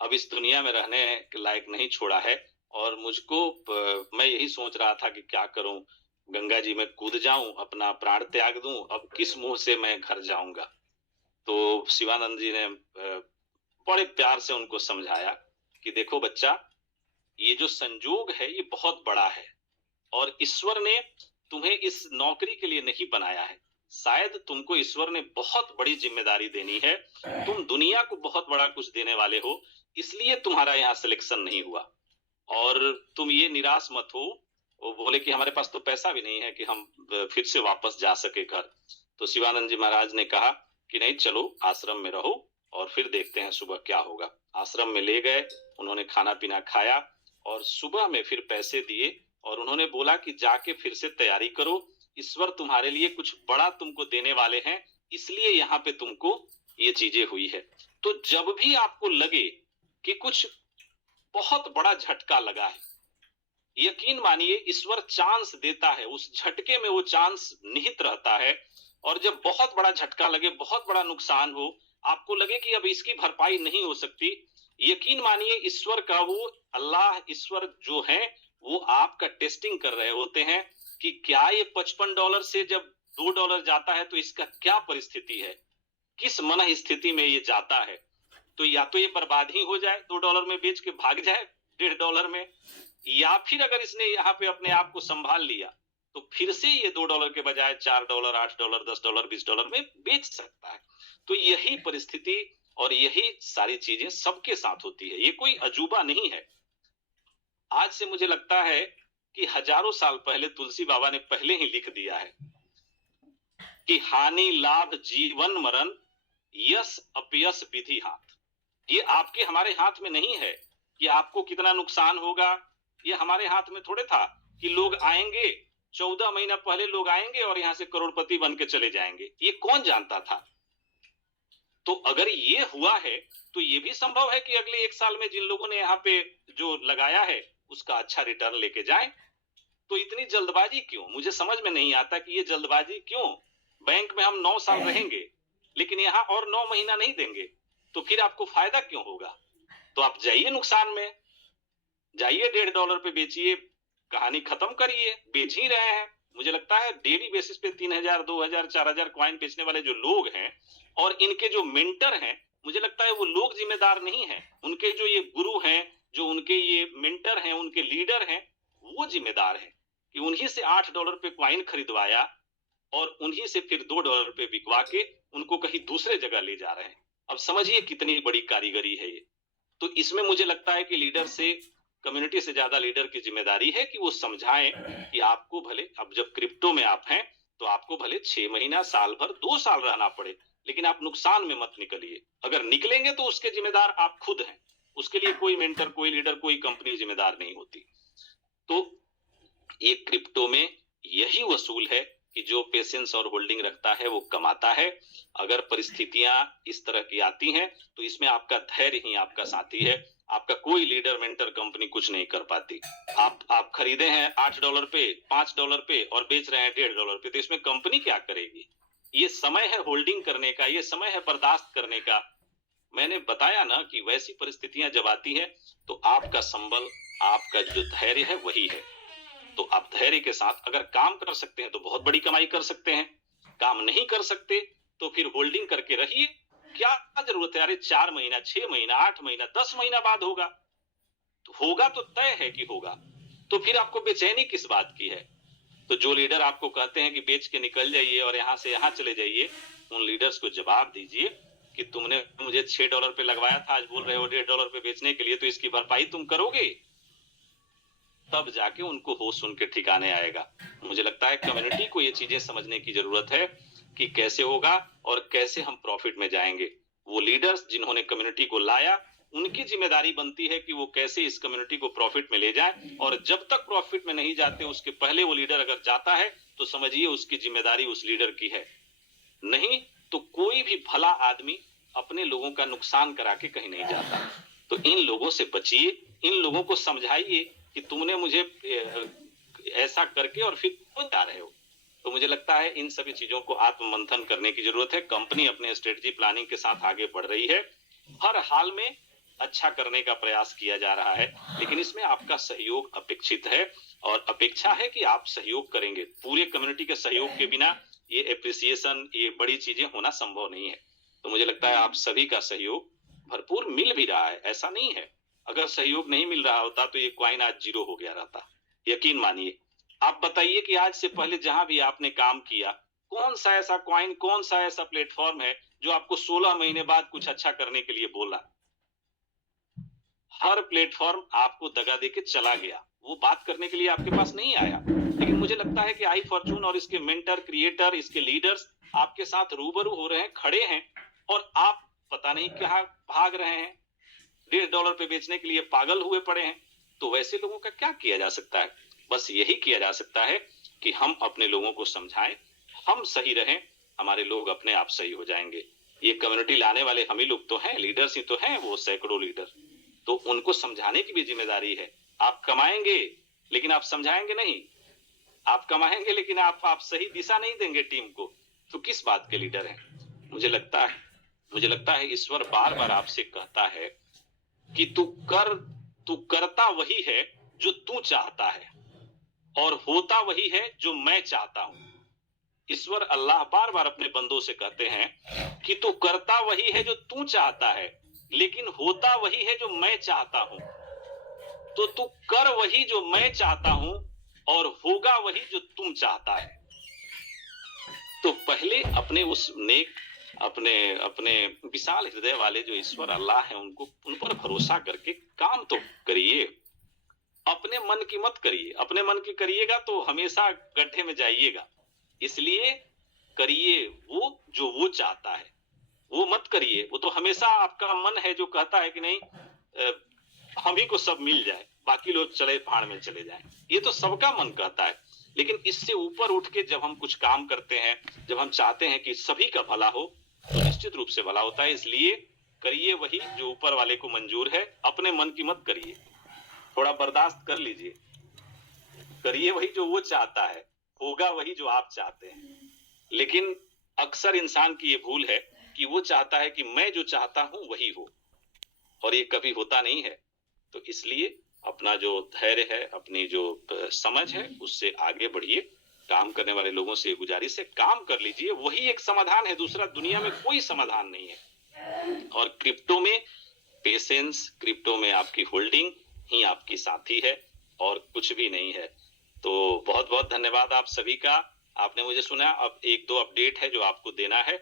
अब इस दुनिया में रहने के लायक नहीं छोड़ा है, और मुझको मैं यही सोच रहा था कि क्या करूं, गंगा जी में कूद जाऊं, अपना प्राण त्याग दूं, अब किस मुंह से मैं घर जाऊंगा। तो शिवानंद जी ने बड़े प्यार से उनको समझाया कि देखो बच्चा, ये जो संजोग है ये बहुत बड़ा है, और ईश्वर ने तुम्हें इस नौकरी के लिए नहीं बनाया है, शायद तुमको ईश्वर ने बहुत बड़ी जिम्मेदारी देनी है, तुम दुनिया को बहुत बड़ा कुछ देने वाले हो, इसलिए तुम्हारा यहाँ सिलेक्शन नहीं हुआ। और तुम ये निराश मत हो। वो बोले कि हमारे पास तो पैसा भी नहीं है कि हम फिर से वापस जा सके घर। तो शिवानंद जी महाराज ने कहा कि नहीं, चलो आश्रम में रहो और फिर देखते हैं सुबह क्या होगा। आश्रम में ले गए, उन्होंने खाना पीना खाया, और सुबह में फिर पैसे दिए, और उन्होंने बोला कि जाके फिर से तैयारी करो, ईश्वर तुम्हारे लिए कुछ बड़ा तुमको देने वाले हैं, इसलिए यहाँ पे तुमको ये चीजें हुई है। तो जब भी आपको लगे कि कुछ बहुत बड़ा झटका लगा है, यकीन मानिए ईश्वर चांस देता है, उस झटके में वो चांस निहित रहता है। और जब बहुत बड़ा झटका लगे, बहुत बड़ा नुकसान हो, आपको लगे कि अब इसकी भरपाई नहीं हो सकती, यकीन मानिए ईश्वर का वो अल्लाह, ईश्वर जो है वो आपका टेस्टिंग कर रहे होते हैं कि क्या ये $55 से जब $2 जाता है तो इसका क्या परिस्थिति है, किस मन स्थिति में ये जाता है। तो या तो ये बर्बाद ही हो जाए, $2 में बेच के भाग जाए $1.5 में, या फिर अगर इसने यहाँ पे अपने आप को संभाल लिया तो फिर से ये $2 के बजाय $4, $8, $10, $20 में बेच सकता है। तो यही परिस्थिति और यही सारी चीजें सबके साथ होती है, ये कोई अजूबा नहीं है। आज से मुझे लगता है कि हजारों साल पहले तुलसी बाबा ने पहले ही लिख दिया है कि हानि लाभ जीवन मरण यश अपयश विधि हाथ। ये आपके हमारे हाथ में नहीं है कि आपको कितना नुकसान होगा, ये हमारे हाथ में थोड़े था कि लोग आएंगे 14 महीना पहले लोग आएंगे और यहाँ से करोड़पति बन के चले जाएंगे, ये कौन जानता था? तो अगर ये हुआ है तो ये भी संभव है कि अगले 1 साल में जिन लोगों ने यहाँ पे जो लगाया है उसका अच्छा रिटर्न लेके जाए। तो इतनी जल्दबाजी क्यों? मुझे समझ में नहीं आता कि ये जल्दबाजी क्यों। बैंक में हम 9 साल रहेंगे लेकिन यहाँ और 9 महीना नहीं देंगे, तो फिर आपको फायदा क्यों होगा? तो आप जाइए नुकसान में, जाइए $1.5 पे बेचिए, कहानी खत्म करिए। बेच ही रहे हैं, मुझे लगता है डेली बेसिस पे 3000, 2000, 4000 कॉइन बेचने वाले जो लोग हैं और इनके जो मेंटर हैं, मुझे लगता है वो लोग जिम्मेदार नहीं है। उनके जो ये गुरु हैं, जो उनके ये मेंटर हैं, उनके लीडर हैं, वो जिम्मेदार हैं कि उन्हीं से $8 पे कॉइन खरीदवाया और उन्हीं से फिर $2 पे बिकवा के उनको कहीं दूसरे जगह ले जा रहे हैं। अब समझिए कितनी बड़ी कारीगरी है ये। तो इसमें मुझे लगता है कि लीडर से, कम्युनिटी से ज्यादा लीडर की जिम्मेदारी है कि वो समझाएं कि आपको भले, अब जब क्रिप्टो में आप हैं तो आपको भले 6 महीना, साल भर, 2 साल रहना पड़े, लेकिन आप नुकसान में मत निकलिए। अगर निकलेंगे तो उसके जिम्मेदार आप खुद हैं, उसके लिए कोई मेंटर, कोई लीडर, कोई कंपनी जिम्मेदार नहीं होती। तो ये क्रिप्टो में यही वसूल है कि जो पेशेंस और होल्डिंग रखता है वो कमाता है। अगर परिस्थितियां इस तरह की आती हैं तो इसमें आपका धैर्य ही आपका साथी है। आपका कोई लीडर, मेंटर, कंपनी कुछ नहीं कर पाती। आप खरीदे हैं $8 पे, $5 पे और बेच रहे हैं $1.5 पे, तो इसमें कंपनी क्या करेगी? ये समय है होल्डिंग करने का, ये समय है बर्दाश्त करने का। मैंने बताया ना कि वैसी परिस्थितियां जब आती है तो आपका संबल, आपका जो धैर्य है वही है। तो आप धैर्य के साथ अगर काम कर सकते हैं तो बहुत बड़ी कमाई कर सकते हैं, काम नहीं कर सकते तो फिर होल्डिंग करके रहिए। क्या जरूरत है? अरे 4 महीना, 6 महीना, 8 महीना, 10 महीना बाद होगा तो होगा, तो तय है कि होगा। तो फिर आपको बेचैनी किस बात की है? तो जो लीडर आपको कहते हैं कि बेच के निकल जाइए और यहाँ से यहाँ चले जाइए, उन लीडर्स को जवाब दीजिए कि तुमने मुझे $6 पे लगवाया था, आज बोल रहे हो $1.5 पे बेचने के लिए, तो इसकी भरपाई तुम करोगे? तब जाके उनको होश उनके ठिकाने आएगा। मुझे लगता है कम्युनिटी को ये चीजें समझने की जरूरत है कि कैसे होगा और कैसे हम प्रॉफिट में जाएंगे। वो लीडर्स जिन्होंने कम्युनिटी को लाया, उनकी जिम्मेदारी बनती है कि वो कैसे इस कम्युनिटी को प्रॉफिट में ले जाए, और जब तक प्रॉफिट में नहीं जाते उसके पहले वो लीडर अगर जाता है तो समझिए उसकी जिम्मेदारी उस लीडर की है। नहीं तो कोई भी भला आदमी अपने लोगों का नुकसान करा के कहीं नहीं जाता। तो इन लोगों से बचिए, इन लोगों को समझाइए कि तुमने मुझे ऐसा करके और फिर क्यों जा रहे हो। तो मुझे लगता है इन सभी चीजों को आत्ममंथन करने की जरूरत है। कंपनी अपने स्ट्रेटजी प्लानिंग के साथ आगे बढ़ रही है, हर हाल में अच्छा करने का प्रयास किया जा रहा है, लेकिन इसमें आपका सहयोग अपेक्षित है और अपेक्षा है कि आप सहयोग करेंगे। पूरे कम्युनिटी के सहयोग के बिना ये एप्रिसिएशन, ये बड़ी चीजें होना संभव नहीं है। तो मुझे लगता है आप सभी का सहयोग भरपूर मिल भी रहा है, ऐसा नहीं है। अगर सहयोग नहीं मिल रहा होता तो ये कॉइन आज 0 हो गया रहता, यकीन मानिए। आप बताइए कि आज से पहले जहां भी आपने काम किया, कौन सा ऐसा कॉइन, कौन सा ऐसा प्लेटफॉर्म है जो आपको 16 महीने बाद कुछ अच्छा करने के लिए बोला? हर प्लेटफॉर्म आपको दगा देके चला गया, वो बात करने के लिए आपके पास नहीं आया। लेकिन मुझे लगता है कि आई फॉर्चून और इसके मेंटर, क्रिएटर, इसके लीडर्स आपके साथ रूबरू हो रहे हैं, खड़े हैं, और आप पता नहीं कहां भाग रहे हैं, $1.5 पे बेचने के लिए पागल हुए पड़े हैं। तो वैसे लोगों का क्या किया जा सकता है? बस यही किया जा सकता है कि हम अपने लोगों को समझाएं, हम सही रहें, हमारे लोग अपने आप सही हो जाएंगे। ये कम्युनिटी लाने वाले हम ही लोग तो हैं, लीडर्स ही तो हैं, वो सैकड़ों लीडर। तो उनको समझाने की भी जिम्मेदारी है। आप कमाएंगे लेकिन आप समझाएंगे नहीं, आप कमाएंगे लेकिन आप सही दिशा नहीं देंगे टीम को, तो किस बात के लीडर हैं? मुझे लगता है ईश्वर बार बार आपसे कहता है कि तू करता वही है जो तू चाहता है और होता वही है जो मैं चाहता हूं। ईश्वर अल्लाह बार बार अपने बंदों से कहते हैं कि तू करता वही है जो तू चाहता है, लेकिन होता वही है जो मैं चाहता हूं। तो तू कर वही जो मैं चाहता हूं और होगा वही जो तुम चाहता है। तो पहले अपने उस नेक, अपने विशाल हृदय वाले जो ईश्वर अल्लाह है, उन पर भरोसा करके काम तो करिए। अपने मन की मत करिए, अपने मन की करिएगा तो हमेशा गड्ढे में जाइएगा। इसलिए करिए वो जो वो चाहता है, वो मत करिए। वो तो हमेशा आपका मन है जो कहता है कि नहीं हम ही को सब मिल जाए, बाकी लोग चले भाड़ में चले जाएं। ये तो सबका मन कहता है, लेकिन इससे ऊपर उठ के जब हम कुछ काम करते हैं, जब हम चाहते हैं कि सभी का भला हो, तो निश्चित रूप से भला होता है। इसलिए करिए वही जो ऊपर वाले को मंजूर है, अपने मन की मत करिए, थोड़ा बर्दाश्त कर लीजिए, करिए वही जो वो चाहता है, होगा वही जो आप चाहते हैं। लेकिन अक्सर इंसान की ये भूल है कि वो चाहता है कि मैं जो चाहता हूं वही हो, और ये कभी होता नहीं है। तो इसलिए अपना जो धैर्य है, अपनी जो समझ है, उससे आगे बढ़िए। काम करने वाले लोगों से गुजारिश है, काम कर लीजिए, वही एक समाधान है, दूसरा दुनिया में कोई समाधान नहीं है। और क्रिप्टो में पेशेंस, क्रिप्टो में आपकी होल्डिंग ही आपकी साथी है और कुछ भी नहीं है। तो बहुत बहुत धन्यवाद आप सभी का, आपने मुझे सुना। अब एक दो अपडेट है जो आपको देना है,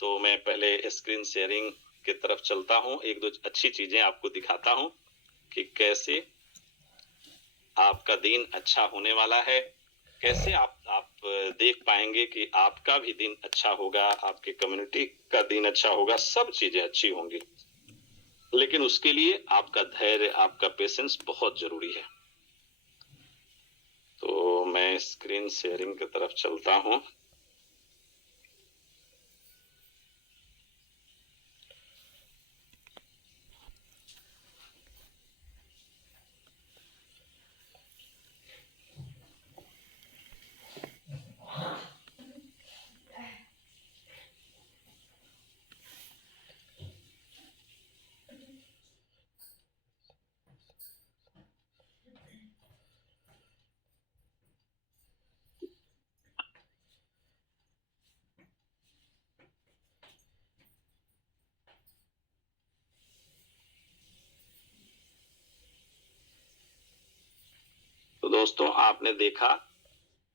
तो मैं पहले स्क्रीन शेयरिंग की तरफ चलता हूं, एक दो अच्छी चीजें आपको दिखाता हूं कि कैसे आपका दिन अच्छा होने वाला है, कैसे आप देख पाएंगे कि आपका भी दिन अच्छा होगा, आपके कम्युनिटी का दिन अच्छा होगा, सब चीजें अच्छी होंगी। लेकिन उसके लिए आपका धैर्य, आपका पेशेंस बहुत जरूरी है। तो मैं स्क्रीन शेयरिंग की तरफ चलता हूं। तो दोस्तों, आपने देखा,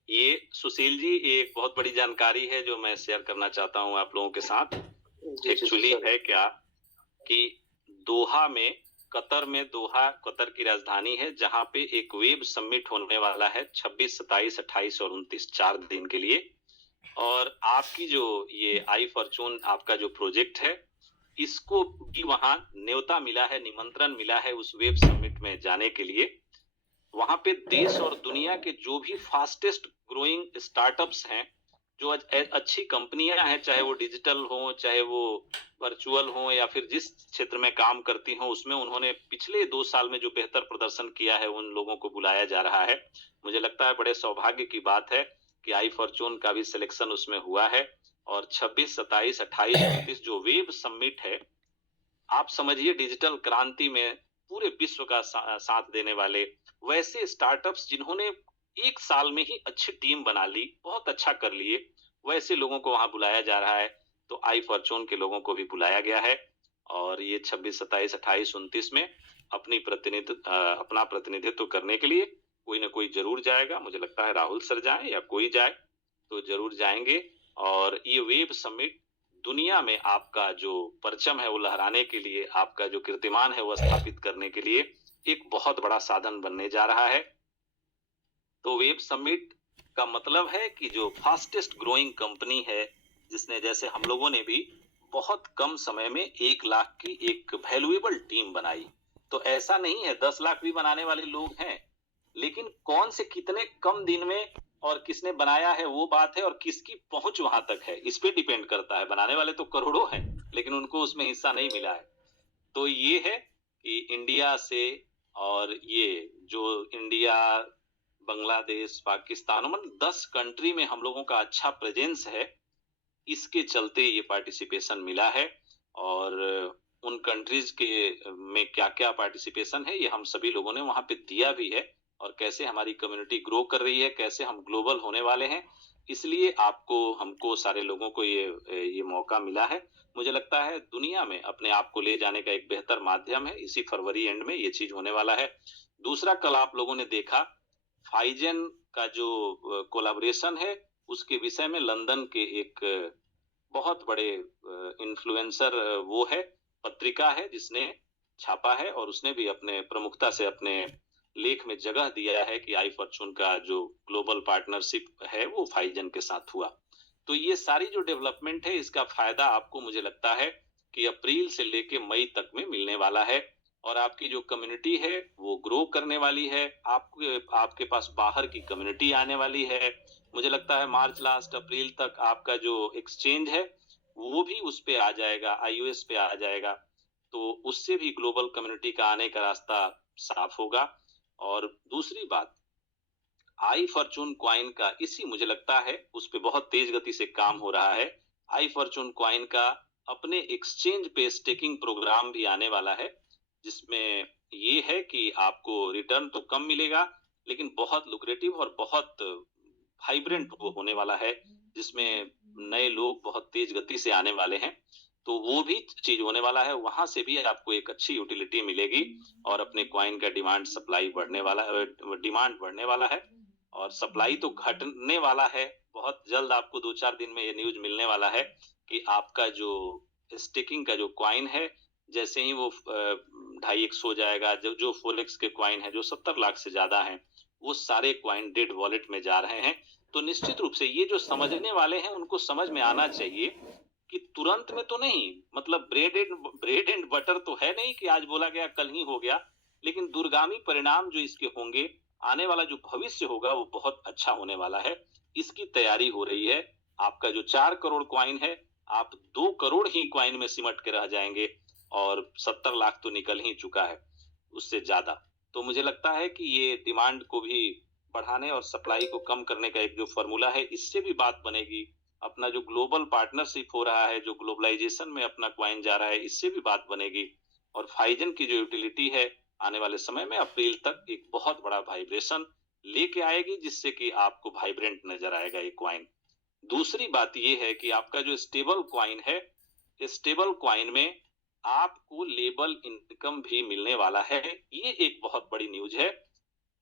ये सुशील जी, ये एक बहुत बड़ी जानकारी है जो मैं शेयर करना चाहता हूं आप लोगों के साथ। एक्चुअली है क्या कि दोहा में, कतर में, दोहा कतर की राजधानी है, जहां पे एक वेब समिट होने वाला है 26, 27, 28 और 29, 4 दिन के लिए। और आपकी जो ये आई फॉर्चून आपका जो प्रोजेक्ट है, इसको भी वहां न्योता मिला है, निमंत्रण मिला है उस वेब समिट में जाने के लिए। वहां पे देश और दुनिया के जो भी फास्टेस्ट ग्रोइंग स्टार्टअप्स हैं, जो अच्छी कंपनियां हैं, चाहे वो डिजिटल हो, चाहे वो वर्चुअल हो, या फिर जिस क्षेत्र में काम करती हो, उसमें उन्होंने पिछले 2 साल में जो बेहतर प्रदर्शन किया है, उन लोगों को बुलाया जा रहा है। मुझे लगता है बड़े सौभाग्य की बात है कि आई फॉर्चून का भी सिलेक्शन उसमें हुआ है। और 26, 27, 28, 29 जो वेब समिट है, आप समझिए डिजिटल क्रांति में पूरे विश्व का साथ देने वाले वैसे स्टार्टअप्स जिन्होंने 1 साल में ही अच्छी टीम बना ली, बहुत अच्छा कर लिए, वैसे लोगों को वहां बुलाया जा रहा है। तो आई फॉर्चून के लोगों को भी बुलाया गया है, और ये 26, 27, 28, 29 में अपना प्रतिनिधित्व करने के लिए कोई ना कोई जरूर जाएगा। मुझे लगता है राहुल सर जाए या कोई जाए, तो जरूर जाएंगे। और ये वेब समिट दुनिया में आपका जो परचम है वो लहराने के लिए, आपका जो कीर्तिमान है वो स्थापित करने के लिए एक बहुत बड़ा साधन बनने जा रहा है। तो वेब समिट का मतलब है कि जो फास्टेस्ट ग्रोइंग कंपनी है, जिसने, जैसे हम लोगों ने भी बहुत कम समय में 1 लाख की एक वैल्यूएबल टीम बनाई। तो ऐसा नहीं है, 10 लाख भी बनाने वाले लोग हैं, लेकिन कौन से कितने कम दिन में और किसने बनाया है वो बात है, और किसकी पहुंच वहां तक है इस पे डिपेंड करता है। बनाने वाले तो करोड़ों हैं, लेकिन उनको उसमें हिस्सा नहीं मिला है। तो ये है कि इंडिया से, और ये जो इंडिया, बांग्लादेश, पाकिस्तान, मतलब 10 कंट्री में हम लोगों का अच्छा प्रेजेंस है, इसके चलते ये पार्टिसिपेशन मिला है। और उन कंट्रीज के में क्या क्या पार्टिसिपेशन है, ये हम सभी लोगों ने वहां पे दिया भी है, और कैसे हमारी कम्युनिटी ग्रो कर रही है, कैसे हम ग्लोबल होने वाले हैं। इसलिए आपको, हमको, सारे लोगों को ये मौका मिला है। मुझे लगता है दुनिया में अपने आप को ले जाने का एक बेहतर माध्यम है। इसी फरवरी एंड में ये चीज होने वाला है। दूसरा, कल आप लोगों ने देखा फाइजन का जो कोलैबोरेशन है, उसके विषय में लंदन के एक बहुत बड़े इन्फ्लुएंसर, वो है, पत्रिका है जिसने छापा है, और उसने भी अपने प्रमुखता से अपने लेख में जगह दिया है कि आई फॉर्चून का जो ग्लोबल पार्टनरशिप है वो फाइजन के साथ हुआ। तो ये सारी जो डेवलपमेंट है, इसका फायदा आपको, मुझे लगता है कि अप्रैल से लेके मई तक में मिलने वाला है। और आपकी जो कम्युनिटी है वो ग्रो करने वाली है। आपके पास बाहर की कम्युनिटी आने वाली है। मुझे लगता है मार्च लास्ट अप्रैल तक आपका जो एक्सचेंज है वो भी उस पे आ जाएगा, iOS पे आ जाएगा। तो उससे भी ग्लोबल कम्युनिटी का आने का रास्ता साफ होगा। और दूसरी बात, आई फॉर्चून क्वाइन का इसी मुझे लगता है उस पे बहुत तेज गति से काम हो रहा है। आई फॉर्चून क्वाइन का अपने एक्सचेंज पे स्टेकिंग प्रोग्राम भी आने वाला है, जिसमें ये है कि आपको रिटर्न तो कम मिलेगा लेकिन बहुत लुक्रेटिव और बहुत वाइब्रेंट वो होने वाला है, जिसमें नए लोग बहुत तेज गति से आने वाले हैं। तो वो भी चीज होने वाला है, वहां से भी आपको एक अच्छी यूटिलिटी मिलेगी और अपने क्वाइन का डिमांड सप्लाई बढ़ने वाला है, डिमांड बढ़ने वाला है और सप्लाई तो घटने वाला है। बहुत जल्द आपको 2-4 दिन में ये न्यूज मिलने वाला है कि आपका जो स्टेकिंग का जो क्वाइन है, जैसे ही वो 2.5x हो जाएगा, जो फोरेक्स के क्वाइन है जो 70 लाख से ज्यादा हैं, वो सारे क्वाइन डेड वॉलेट में जा रहे हैं। तो निश्चित रूप से ये जो समझने वाले हैं उनको समझ में आना चाहिए कि तुरंत में तो नहीं, मतलब ब्रेड एंड बटर तो है नहीं कि आज बोला गया कल ही हो गया, लेकिन दूरगामी परिणाम जो इसके होंगे, आने वाला जो भविष्य होगा वो बहुत अच्छा होने वाला है। इसकी तैयारी हो रही है। आपका जो 4 करोड़ क्वाइन है, आप 2 करोड़ ही क्वाइन में सिमट के रह जाएंगे और 70 लाख तो निकल ही चुका है, उससे ज्यादा। तो मुझे लगता है कि ये डिमांड को भी बढ़ाने और सप्लाई को कम करने का एक जो फॉर्मूला है, इससे भी बात बनेगी। अपना जो ग्लोबल पार्टनरशिप हो रहा है, जो ग्लोबलाइजेशन में अपना क्वाइन जा रहा है, इससे भी बात बनेगी। और फाइजन की जो यूटिलिटी है आने वाले समय में अप्रैल तक एक बहुत बड़ा वाइब्रेशन लेके आएगी, जिससे कि आपको वाइब्रेंट नजर आएगा ये क्वाइन। दूसरी बात ये है कि आपका जो स्टेबल क्वाइन है, स्टेबल क्वाइन में आपको लेबल इनकम भी मिलने वाला है। ये एक बहुत बड़ी न्यूज है।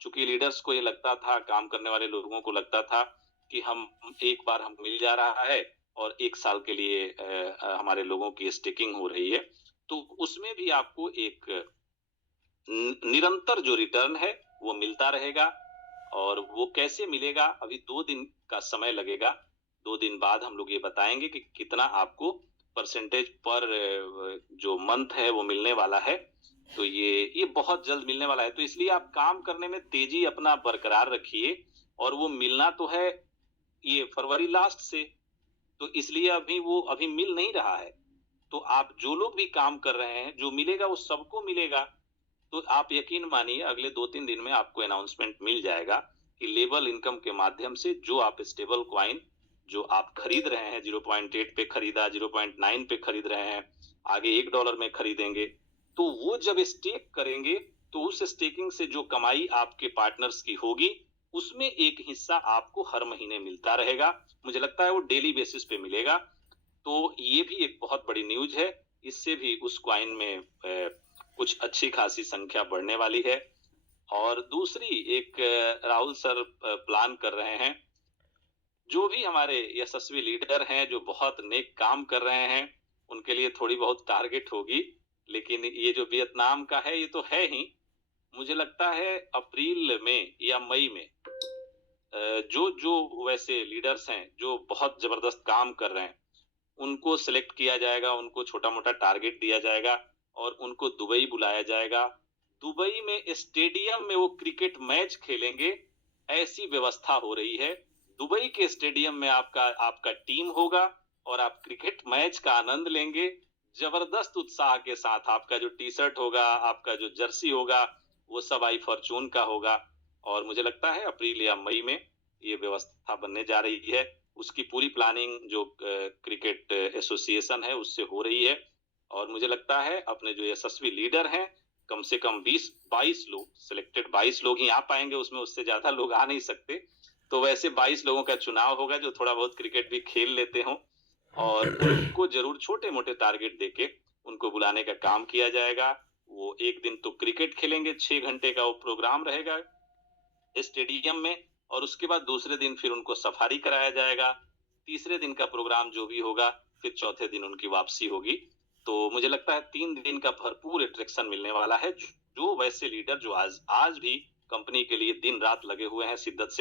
चूंकि लीडर्स को ये लगता था, काम करने वाले लोगों को लगता था कि हम एक बार हम मिल जा रहा है और 1 साल के लिए हमारे लोगों की स्टेकिंग हो रही है, तो उसमें भी आपको एक निरंतर जो रिटर्न है वो मिलता रहेगा। और वो कैसे मिलेगा, अभी 2 दिन का समय लगेगा। 2 दिन बाद हम लोग ये बताएंगे कि कितना आपको परसेंटेज पर जो मंथ है वो मिलने वाला है। तो ये बहुत जल्द मिलने वाला है। तो इसलिए आप काम करने में तेजी अपना बरकरार रखिए। और वो मिलना तो है ये फरवरी लास्ट से, तो इसलिए अभी मिल नहीं रहा है। तो आप जो लोग भी काम कर रहे हैं, जो मिलेगा वो सबको मिलेगा। तो आप यकीन मानिए अगले 2-3 दिन में आपको अनाउंसमेंट मिल जाएगा कि लेबल इनकम के माध्यम से जो आप स्टेबल क्वाइन जो आप खरीद रहे हैं, 0.8 पे खरीदा, 0.9 पे खरीद रहे हैं, आगे $1 में खरीदेंगे, तो वो जब स्टेक करेंगे तो उस स्टेकिंग से जो कमाई आपके पार्टनर्स की होगी, उसमें एक हिस्सा आपको हर महीने मिलता रहेगा। मुझे लगता है वो डेली बेसिस पे मिलेगा। तो ये भी एक बहुत बड़ी न्यूज है। इससे भी उस क्वाइन में कुछ अच्छी खासी संख्या बढ़ने वाली है। और दूसरी एक राहुल सर प्लान कर रहे हैं, जो भी हमारे यशस्वी लीडर हैं जो बहुत नेक काम कर रहे हैं, उनके लिए थोड़ी बहुत टारगेट होगी। लेकिन ये जो वियतनाम का है ये तो है ही। मुझे लगता है अप्रैल में या मई में जो वैसे लीडर्स हैं जो बहुत जबरदस्त काम कर रहे हैं, उनको सिलेक्ट किया जाएगा, उनको छोटा मोटा टारगेट दिया जाएगा और उनको दुबई बुलाया जाएगा। दुबई में स्टेडियम में वो क्रिकेट मैच खेलेंगे, ऐसी व्यवस्था हो रही है। दुबई के स्टेडियम में आपका टीम होगा और आप क्रिकेट मैच का आनंद लेंगे। जबरदस्त उत्साह के साथ आपका जो टी शर्ट होगा, आपका जो जर्सी होगा, वो सब आई फॉर्चून का होगा। और मुझे लगता है अप्रैल या मई में ये व्यवस्था बनने जा रही है। उसकी पूरी प्लानिंग जो क्रिकेट एसोसिएशन है उससे हो रही है। और मुझे लगता है अपने जो यशस्वी लीडर हैं, कम से कम 20-22 लोग, सिलेक्टेड 22 लोग ही आ पाएंगे उसमें, उससे ज्यादा लोग आ नहीं सकते। तो वैसे 22 लोगों का चुनाव होगा जो थोड़ा बहुत क्रिकेट भी खेल लेते हों, और उनको जरूर छोटे मोटे टारगेट देके उनको बुलाने का काम किया जाएगा। वो एक दिन तो क्रिकेट खेलेंगे, 6 घंटे का वो प्रोग्राम रहेगा स्टेडियम में, और उसके बाद दूसरे दिन फिर उनको सफारी कराया जाएगा। तीसरे दिन का प्रोग्राम जो भी होगा, फिर चौथे दिन उनकी वापसी होगी। तो मुझे लगता है 3 दिन का भरपूर अट्रैक्शन मिलने वाला है। जो वैसे लीडर जो आज भी कंपनी के लिए दिन रात लगे हुए हैं, शिद्दत से